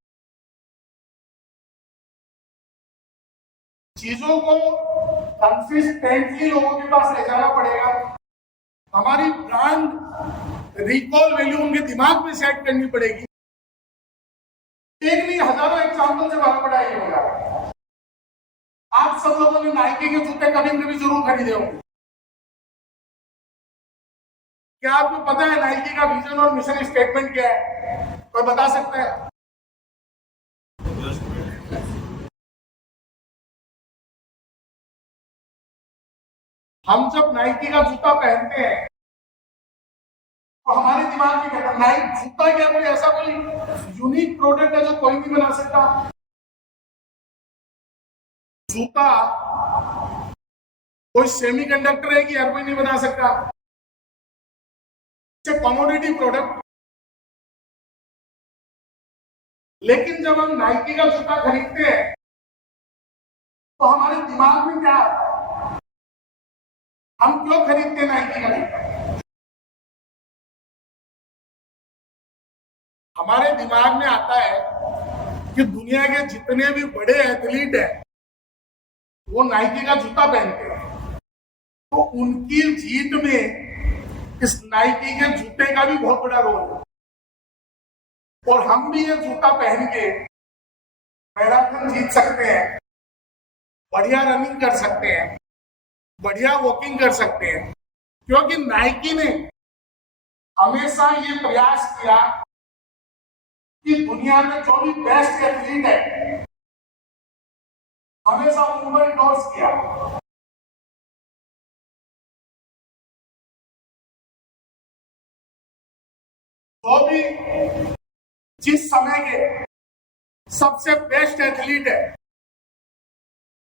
चीजों को कंसिस्टेंटली लोगों के पास ले जाना पड़ेगा। हमारी ब्रांड रिकॉल वैल्यू उनके दिमाग में सेट करनी पड़ेगी। एक नहीं हजारों एग्जाम्पल से बाहर पड़ा ये होगा। आप सब लोगों ने नाइकी के जूते कभी कभी जरूर खरीदे होंगे। क्या आपको पता है नाइकी का विजन और मिशन स्टेटमेंट क्या है? कोई बता सकता है? हम जब नाइकी का जूता पहनते हैं तो हमारे दिमाग में कहता है नाइकी जूता क्या कोई ऐसा कोई यूनिक प्रोडक्ट है जो कोई नहीं बना सकता। जूता कोई सेमीकंडक्टर है कि हर कोई नहीं बना सकता। Commodity product. लेकिन जब हम नाइकी का जूता खरीदते हैं तो हमारे दिमाग में क्या आता है? हम क्यों खरीदते हैं नाइकी का जूता? हमारे दिमाग में आता है कि दुनिया के जितने भी बड़े एथलीट हैं वो नाइकी का जूता पहनते हैं, तो उनकी जीत में इस नाइकी के जूते का भी बहुत बड़ा रोल है। और हम भी ये जूता पहन के मैराथन जीत सकते हैं, बढ़िया रनिंग कर सकते हैं, बढ़िया वॉकिंग कर सकते हैं, क्योंकि नाइकी ने हमेशा ये प्रयास किया कि दुनिया में जो भी बेस्ट एथलीट है हमेशा उनको इंडोर्स किया। तो भी जिस समय के सबसे बेस्ट एथलीट है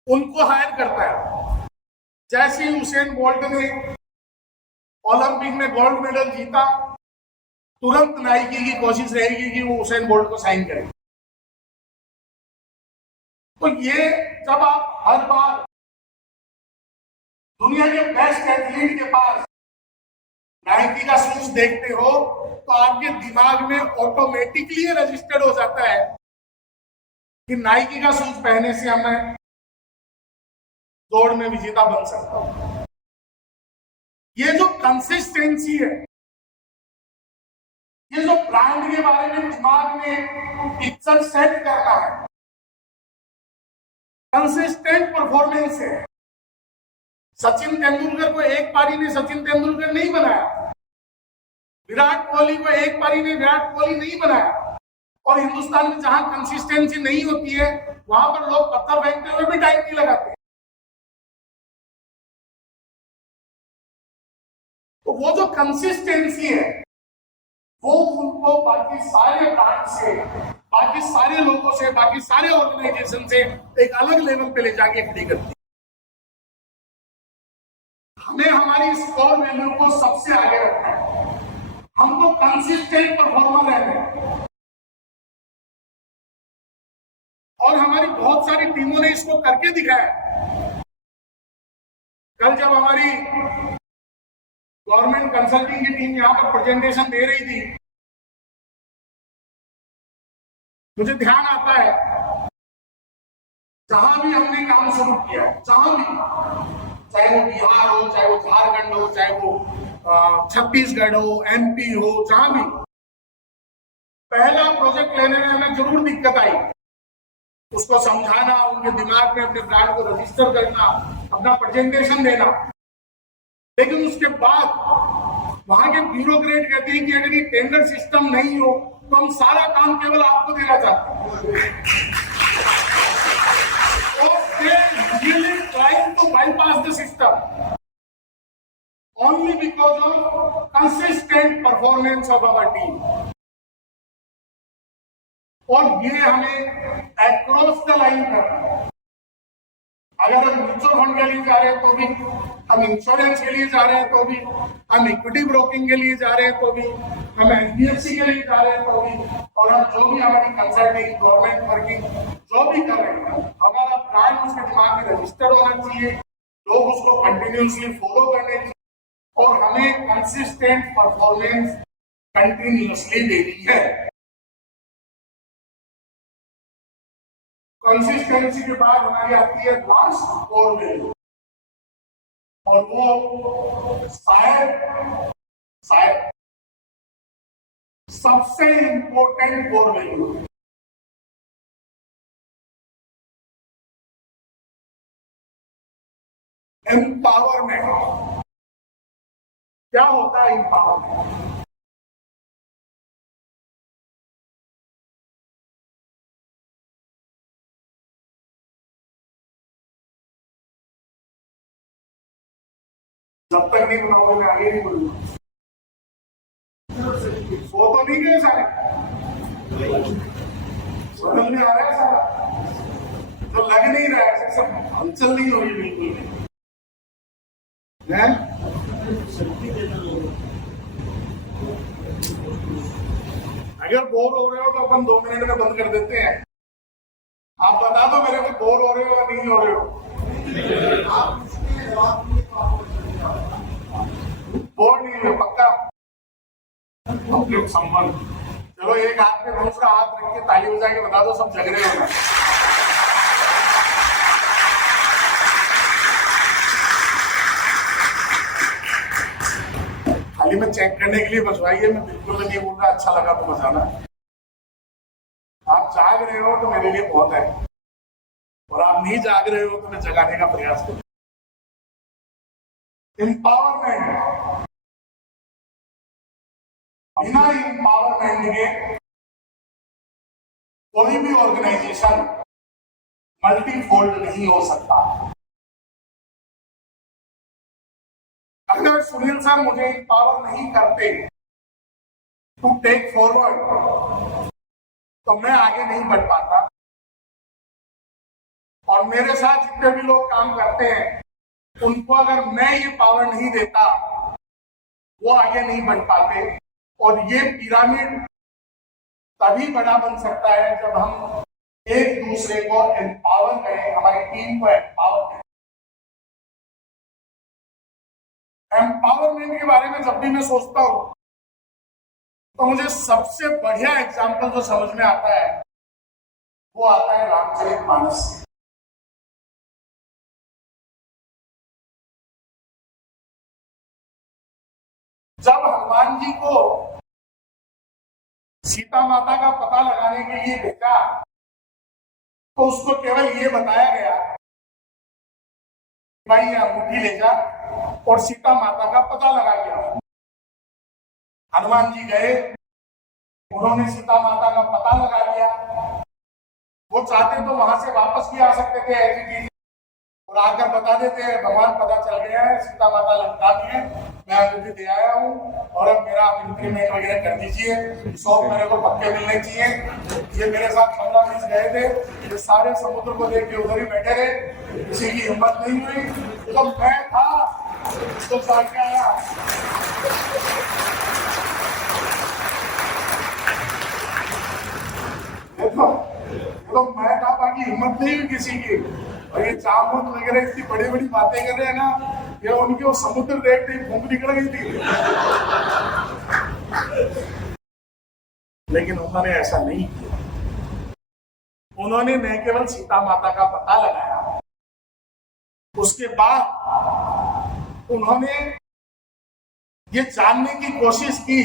उनको हायर करता है। जैसे हुसैन बोल्ट ने ओलंपिक में गोल्ड मेडल जीता, तुरंत नाइकी की कोशिश रहेगी कि वो हुसैन बोल्ट को साइन करे। तो ये जब आप हर बार दुनिया के बेस्ट एथलीट के पास नाइकी का शूज देखते हो तो आपके दिमाग में ऑटोमेटिकली रजिस्टर्ड हो जाता है कि नाइकी का शूज पहनने से मैं दौड़ में विजेता बन सकता हूं। ये जो कंसिस्टेंसी है, ये जो ब्रांड के बारे में दिमाग में पिक्चर सेट करना है, कंसिस्टेंट परफॉर्मेंस है। सचिन तेंदुलकर को एक पारी ने सचिन तेंदुलकर नहीं बनाया, विराट कोहली को एक पारी ने विराट कोहली नहीं बनाया। और हिंदुस्तान में जहां कंसिस्टेंसी नहीं होती है वहां पर लोग पत्थर फेंकते हुए भी टाइम नहीं लगाते। तो वो जो कंसिस्टेंसी है वो उनको बाकी सारे ब्रांड से, बाकी सारे लोगों से, बाकी सारे ऑर्गेनाइजेशन से एक अलग लेवल पे ले जाके खड़ी करती है। हमें हमारी स्कोर वैल्यू को सबसे आगे रखना है। हमको कंसिस्टेंट परफॉर्मर रहना है। और हमारी बहुत सारी टीमों ने इसको करके दिखाया। कल जब हमारी गवर्नमेंट कंसल्टिंग की टीम यहां पर प्रेजेंटेशन दे रही थी, मुझे ध्यान आता है जहां भी हमने काम शुरू किया, जहां भी, चाहे वो बिहार हो, चाहे वो झारखंड हो, चाहे वो छत्तीसगढ़ हो, एमपी हो, जहां भी, पहला प्रोजेक्ट लेने में हमें जरूर दिक्कत आई। उसको समझाना, उनके दिमाग में अपने ब्रांड को रजिस्टर करना, अपना प्रेजेंटेशन देना। लेकिन उसके बाद वहां के ब्यूरोक्रेट कहते हैं कि अगर ये टेंडर सिस्टम नहीं हो तो हम सारा काम केवल आपको देना चाहते हैं। Really trying to bypass the system only because of consistent performance of our team. और ये हमें अक्रॉस द लाइन करना है। अगर हम म्यूचुअल फंड के लिए जा रहे हैं तो भी, हम इंश्योरेंस के लिए जा रहे हैं तो भी, हम इक्विटी ब्रोकिंग के लिए जा रहे हैं तो भी, हम एनबीएफसी के लिए जा रहे हैं तो भी, और हम जो भी हमारी कंसल्टिंग, गवर्नमेंट वर्किंग जो भी कर रहे हैं, हमारा ब्रांड उसके दिमाग में रजिस्टर होना चाहिए। लोग उसको कंटिन्यूसली फॉलो करने और हमें कंसिस्टेंट परफॉर्मेंस कंटिन्यूअसली देनी है। कंसिस्टेंसी के बाद हमारी आती है लास्ट कोर वैल्यू, और वो शायद सबसे इंपॉर्टेंट कोर वैल्यू है। एम्पावरमेंट। क्या होता है एम्पावरमेंट? जब तक नहीं बनाओगे मैं आगे नहीं बोलूंगा। वो तो नहीं गए सारे, समझ में आ रहा है सारा, तो लग नहीं रहा है, सब हलचल नहीं हो रही बिल्कुल भी। अगर बोर हो रहे हो तो अपन 2 मिनट में बंद कर देते हैं। आप बता दो मेरे को, बोर हो रहे हो या नहीं हो रहे हो? बोर नहीं हुए पक्का? संबंध। चलो एक हाथ में दूसरा हाथ रख के ताली बजा के बता दो सब जग रहे हो। खाली मैं चेक करने के लिए बजवाइए, मैं बिल्कुल नहीं बोल रहा अच्छा लगा तो बजाना। आप जाग रहे हो तो मेरे लिए बहुत है, और आप नहीं जाग रहे हो तो मैं जगाने का प्रयास करूँ। एम्पावरमेंट। बिना एम्पावरमेंट के कोई भी ऑर्गेनाइजेशन मल्टीफोल्ड नहीं हो सकता। अगर सुनील सर मुझे एम्पावर नहीं करते टू टेक फॉरवर्ड तो मैं आगे नहीं बढ़ पाता, और मेरे साथ जितने भी लोग काम करते हैं उनको अगर मैं ये पावर नहीं देता वो आगे नहीं बढ़ पाते। और ये पिरामिड तभी बड़ा बन सकता है जब हम एक दूसरे को एम्पावर करें, हमारी टीम को एम्पावर करें। एम्पावरमेंट के बारे में जब भी मैं सोचता हूं तो मुझे सबसे बढ़िया एग्जाम्पल जो समझ में आता है वो आता है रामचरितमानस। जब हनुमान जी को सीता माता का पता लगाने के लिए भेजा तो उसको केवल ये बताया गया भाई ये अंगूठी ले जा और सीता माता का पता लगा गया। हनुमान जी गए, उन्होंने सीता माता का पता लगा लिया। वो चाहते तो वहां से वापस भी आ सकते थे ऐसी चीज, और आकर बता देते हैं भगवान पता चल गया है सीता माता लंका में है, मैं अंगूठी दे आया हूँ और अब मेरा इंक्रीमेंट वगैरह कर दीजिए, 100 मेरे को पक्के मिलने चाहिए। ये मेरे साथ 15 मिनट गए थे, ये सारे समुद्र को देख के उधर ही बैठे रहे, किसी की हिम्मत नहीं हुई। तो मैं था तो जाके आया। देखो तो मैं था, बाकी हिम्मत नहीं हुई किसी की। और ये चामुंड वगैरह इतनी बड़ी बड़ी बातें कर रहे हैं ना, ये उनकी वो समुद्र देखते ही भूख निकल गई थी। लेकिन उन्होंने ऐसा नहीं किया। उन्होंने न केवल सीता माता का पता लगाया, उसके बाद उन्होंने ये जानने की कोशिश की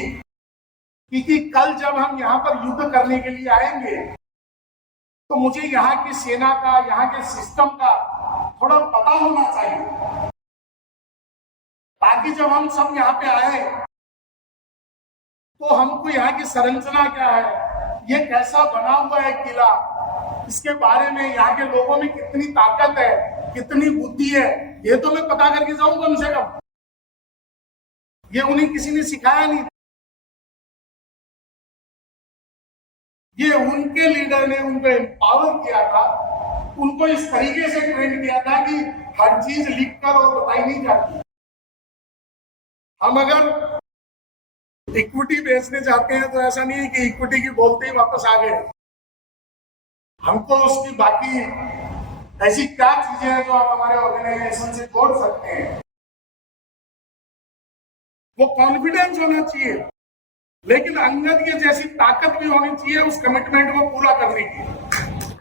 कि कल जब हम यहाँ पर युद्ध करने के लिए आएंगे तो मुझे यहाँ की सेना का, यहाँ के सिस्टम का थोड़ा पता होना चाहिए, ताकि जब हम सब यहाँ पे आए तो हमको यहाँ की संरचना क्या है, ये कैसा बना हुआ है किला, इसके बारे में यहाँ के लोगों में कितनी ताकत है, कितनी बुद्धि है, ये तो मैं पता करके जाऊं कम से कम। ये उन्हें किसी ने सिखाया नहीं, ये उनके लीडर ने उनको एम्पावर किया था, उनको इस तरीके से ट्रेन किया था कि हर चीज लिखकर और बताई नहीं जाती। हम अगर इक्विटी बेचने जाते हैं तो ऐसा नहीं है कि इक्विटी की बोलते ही वापस आ गए। हमको उसकी बाकी ऐसी क्या चीजें हैं जो आप हमारे ऑर्गेनाइजेशन से जोड़ सकते हैं, वो कॉन्फिडेंस होना चाहिए, लेकिन अंगद के जैसी ताकत भी होनी चाहिए उस कमिटमेंट को पूरा करने की।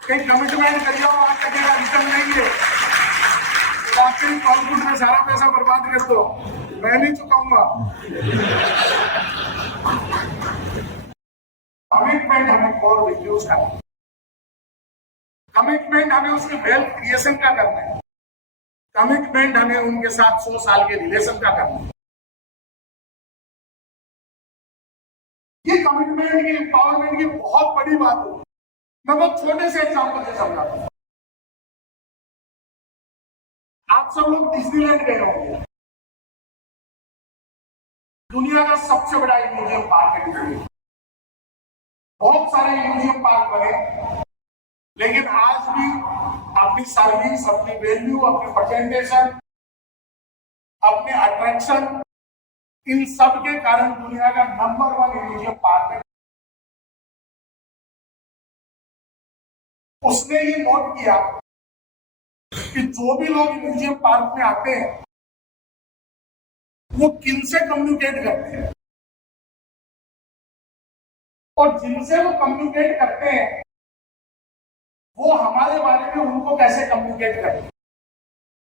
कहीं कमिटमेंट करिए वहां तक रिटर्न नहीं है, वाकई कॉन्फ्रेंस में सारा पैसा बर्बाद कर दो, मैं नहीं चुकाऊंगा। कमिटमेंट हमें कोर वैल्यूज का, कमिटमेंट हमें उसके वेल्थ क्रिएशन का करना है, कमिटमेंट हमें उनके साथ 100 साल के रिलेशन का करना है। ये कमिटमेंट की, एम्पावरमेंट की बहुत बड़ी बात होगी। मैं बहुत छोटे से एग्जाम्पल से समझाता हूं। आप सब लोग डिज्नीलैंड गए होंगे, दुनिया का सबसे बड़ा म्यूजियम पार्क है डिज्नीलैंड। बहुत सारे म्यूजियम पार्क बने, लेकिन आज भी अपनी सर्विस, अपनी वैल्यू, अपनी प्रेजेंटेशन, अपने अट्रैक्शन, इन सब के कारण दुनिया का नंबर 1 म्यूजियम पार्क है। उसने ये नोट किया कि जो भी लोग म्यूजियम पार्क में आते हैं वो किनसे कम्युनिकेट करते हैं, और जिनसे वो कम्युनिकेट करते हैं वो हमारे बारे में उनको कैसे कम्युनिकेट करते हैं।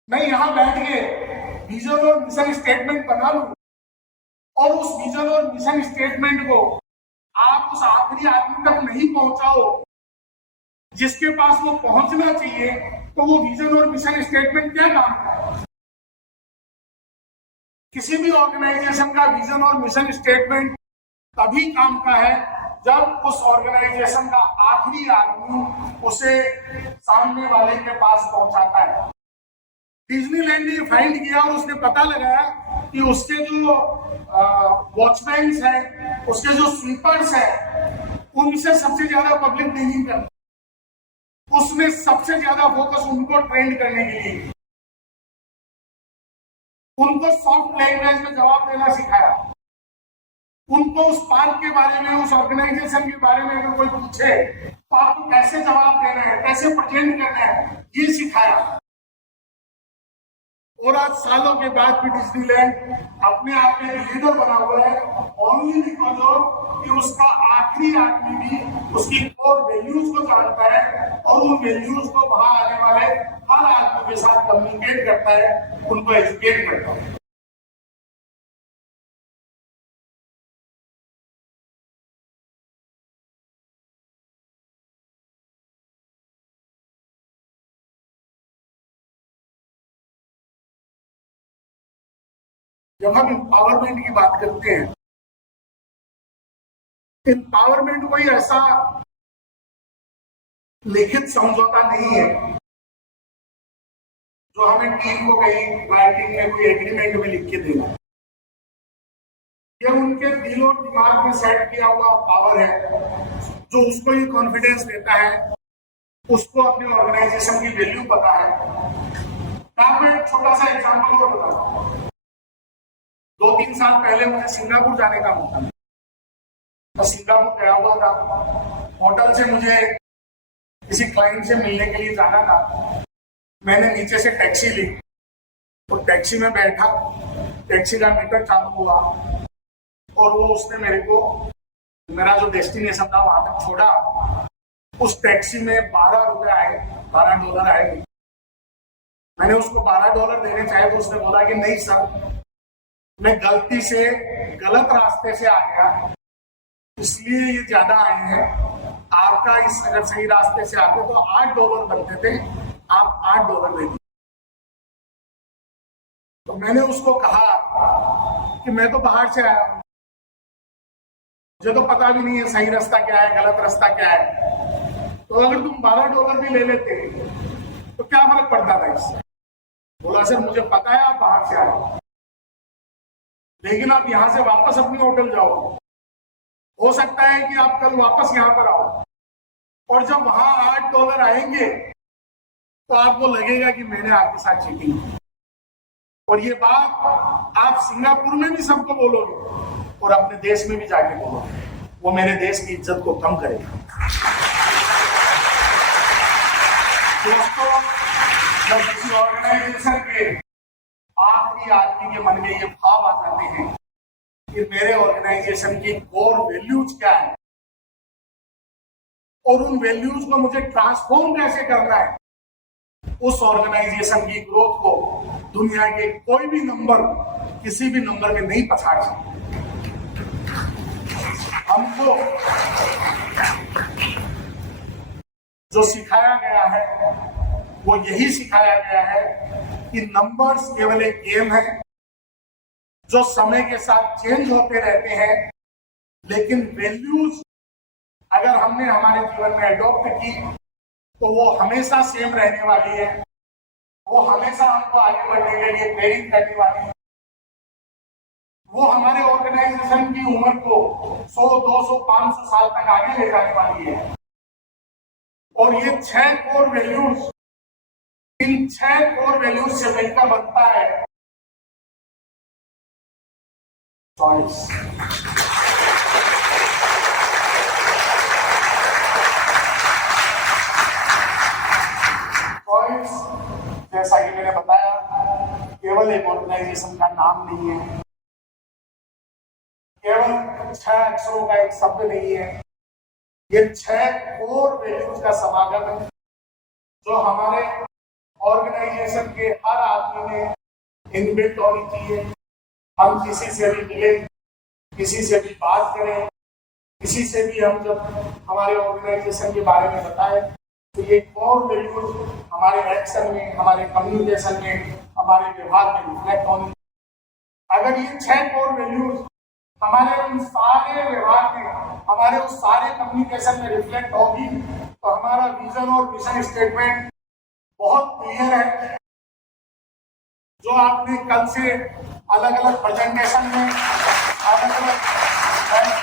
मैं यहां बैठ के विजन और मिशन स्टेटमेंट बना लूं, और उस विजन और मिशन स्टेटमेंट को आप उस आखिरी आदमी तक नहीं पहुंचाओ जिसके पास वो पहुंचना चाहिए, तो वो विजन और मिशन स्टेटमेंट क्या काम है? किसी भी ऑर्गेनाइजेशन का विजन और मिशन स्टेटमेंट तभी काम का है जब उस ऑर्गेनाइजेशन का आखिरी आदमी उसे सामने वाले के पास पहुंचाता है। डिज्नीलैंड ने फाइंड किया और उसने पता लगाया कि उसके जो वॉचमैन्स हैं, उसके जो स्वीपर्स हैं, उनसे सबसे ज्यादा पब्लिक डीलिंग करती। उसने सबसे ज्यादा फोकस उनको ट्रेन करने के लिए, उनको सॉफ्ट लैंग्वेज में जवाब देना सिखाया, उनको उस पार्क के बारे में, उस ऑर्गेनाइजेशन के बारे में अगर कोई पूछे तो आपको कैसे जवाब देना है, कैसे प्रेजेंट करना है, ये सिखाया। और आज सालों के बाद भी डिज्नीलैंड अपने आप में लीडर बना हुआ है, ओनली बिकॉज ऑफ कि उसका आखिरी आदमी भी उसकी कोर वैल्यूज को जानता है और उन वैल्यूज को वहां आने वाले हर आदमी के साथ कम्युनिकेट करता है, उनको एजुकेट करता है। जब हम एम्पावरमेंट की बात करते हैं, एम्पावरमेंट कोई ऐसा लिखित समझौता नहीं है जो हमें टीम को कहीं राइटिंग में कोई एग्रीमेंट में लिख के देना। यह उनके दिल और दिमाग में सेट किया हुआ पावर है जो उसको ये कॉन्फिडेंस देता है, उसको अपने ऑर्गेनाइजेशन की वैल्यू पता है। मैं आपको एक छोटा सा एग्जांपल और बताता हूं। 2-3 साल पहले मुझे सिंगापुर जाने का मौका मिला। मैं सिंगापुर गया हुआ था, होटल से मुझे किसी क्लाइंट से मिलने के लिए जाना था। मैंने नीचे से टैक्सी ली, तो टैक्सी में बैठा, टैक्सी का मीटर चालू हुआ और वो उसने मेरे को मेरा जो डेस्टिनेशन था वहां तक छोड़ा। उस टैक्सी में $12 आए, $12 आए। मैंने उसको $12 देने चाहे तो उसने बोला कि नहीं सर, मैं गलती से गलत रास्ते से आ गया, इसलिए ये ज्यादा आए हैं। आपका इस अगर सही रास्ते से आते तो $8 बनते थे, आप $8 दे दीजिए। तो मैंने उसको कहा कि मैं तो बाहर से आया हूं, मुझे तो पता भी नहीं है सही रास्ता क्या है, गलत रास्ता क्या है। तो अगर तुम $12 भी ले लेते तो क्या फर्क पड़ता था इससे? बोला सर मुझे पता है आप बाहर से आए, लेकिन आप यहां से वापस अपनी होटल जाओ, हो सकता है कि आप कल वापस यहां पर आओ और जब वहां $8 आएंगे तो आपको लगेगा कि मैंने आपके साथ चीटिंग की। और ये बात आप सिंगापुर में भी सबको बोलोगे और अपने देश में भी जाके बोलोगे, वो मेरे देश की इज्जत को कम करेगा। दोस्तों, जब किसी ऑर्गेनाइजेशन के आखिरी आदमी के मन में ये भाव आ जाते हैं कि मेरे ऑर्गेनाइजेशन की कोर वैल्यूज क्या है और उन वैल्यूज को मुझे ट्रांसफॉर्म कैसे करना है, उस ऑर्गेनाइजेशन की ग्रोथ को दुनिया के कोई भी नंबर किसी भी नंबर में नहीं पछाड़ सकते। हमको जो सिखाया गया है वो यही सिखाया गया है कि नंबर्स केवल एक गेम है जो समय के साथ चेंज होते रहते हैं, लेकिन वैल्यूज अगर हमने हमारे जीवन में अडॉप्ट की तो वो हमेशा सेम रहने वाली है, वो हमेशा हमको आगे बढ़ने के लिए प्रेरित करने वाली है, वो हमारे ऑर्गेनाइजेशन की उम्र को 100, 200, 500 साल तक आगे ले जाने वाली है। और ये 6 कोर वैल्यूज, इन 6 कोर वैल्यूज से मिलकर बनता है चॉइस। चॉइस, जैसा कि मैंने बताया, केवल एक ऑर्गेनाइजेशन का नाम नहीं है, केवल 6 अक्षरों का एक शब्द नहीं है, ये 6 कोर वैल्यूज का समागम है जो हमारे ऑर्गेनाइजेशन के हर आदमी में इनबिल्ट होनी चाहिए। हम किसी से भी मिले, किसी से भी बात करें, किसी से भी हम जब हमारे ऑर्गेनाइजेशन के बारे में बताएं तो ये कोर वैल्यूज हमारे एक्शन में, हमारे कम्युनिकेशन में, हमारे व्यवहार में रिफ्लेक्ट होनी। अगर ये 6 कोर वैल्यूज हमारे उन सारे व्यवहार में, हमारे उस सारे कम्युनिकेशन में रिफ्लेक्ट होगी तो हमारा विजन और मिशन स्टेटमेंट बहुत क्लियर है। जो आपने कल से अलग अलग प्रेजेंटेशन में अलग अलग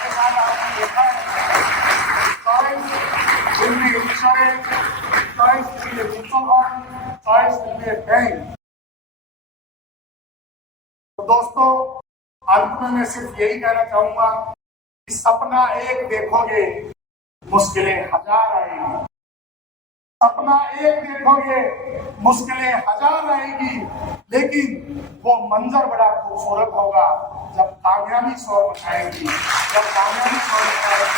के साथ आपने देखा है, choice will be insurance, choice will be a mutual fund, choice will be a bank। तो दोस्तों, अंत में मैं सिर्फ यही कहना चाहूंगा कि सपना एक देखोगे, मुश्किलें 1000 आएंगी। सपना एक देखोगे, मुश्किलें 1000 आएगी, लेकिन वो मंजर बड़ा खूबसूरत होगा जब कामयाबी शोर मचाएगी, जब कामयाबी शोर मचाएगी।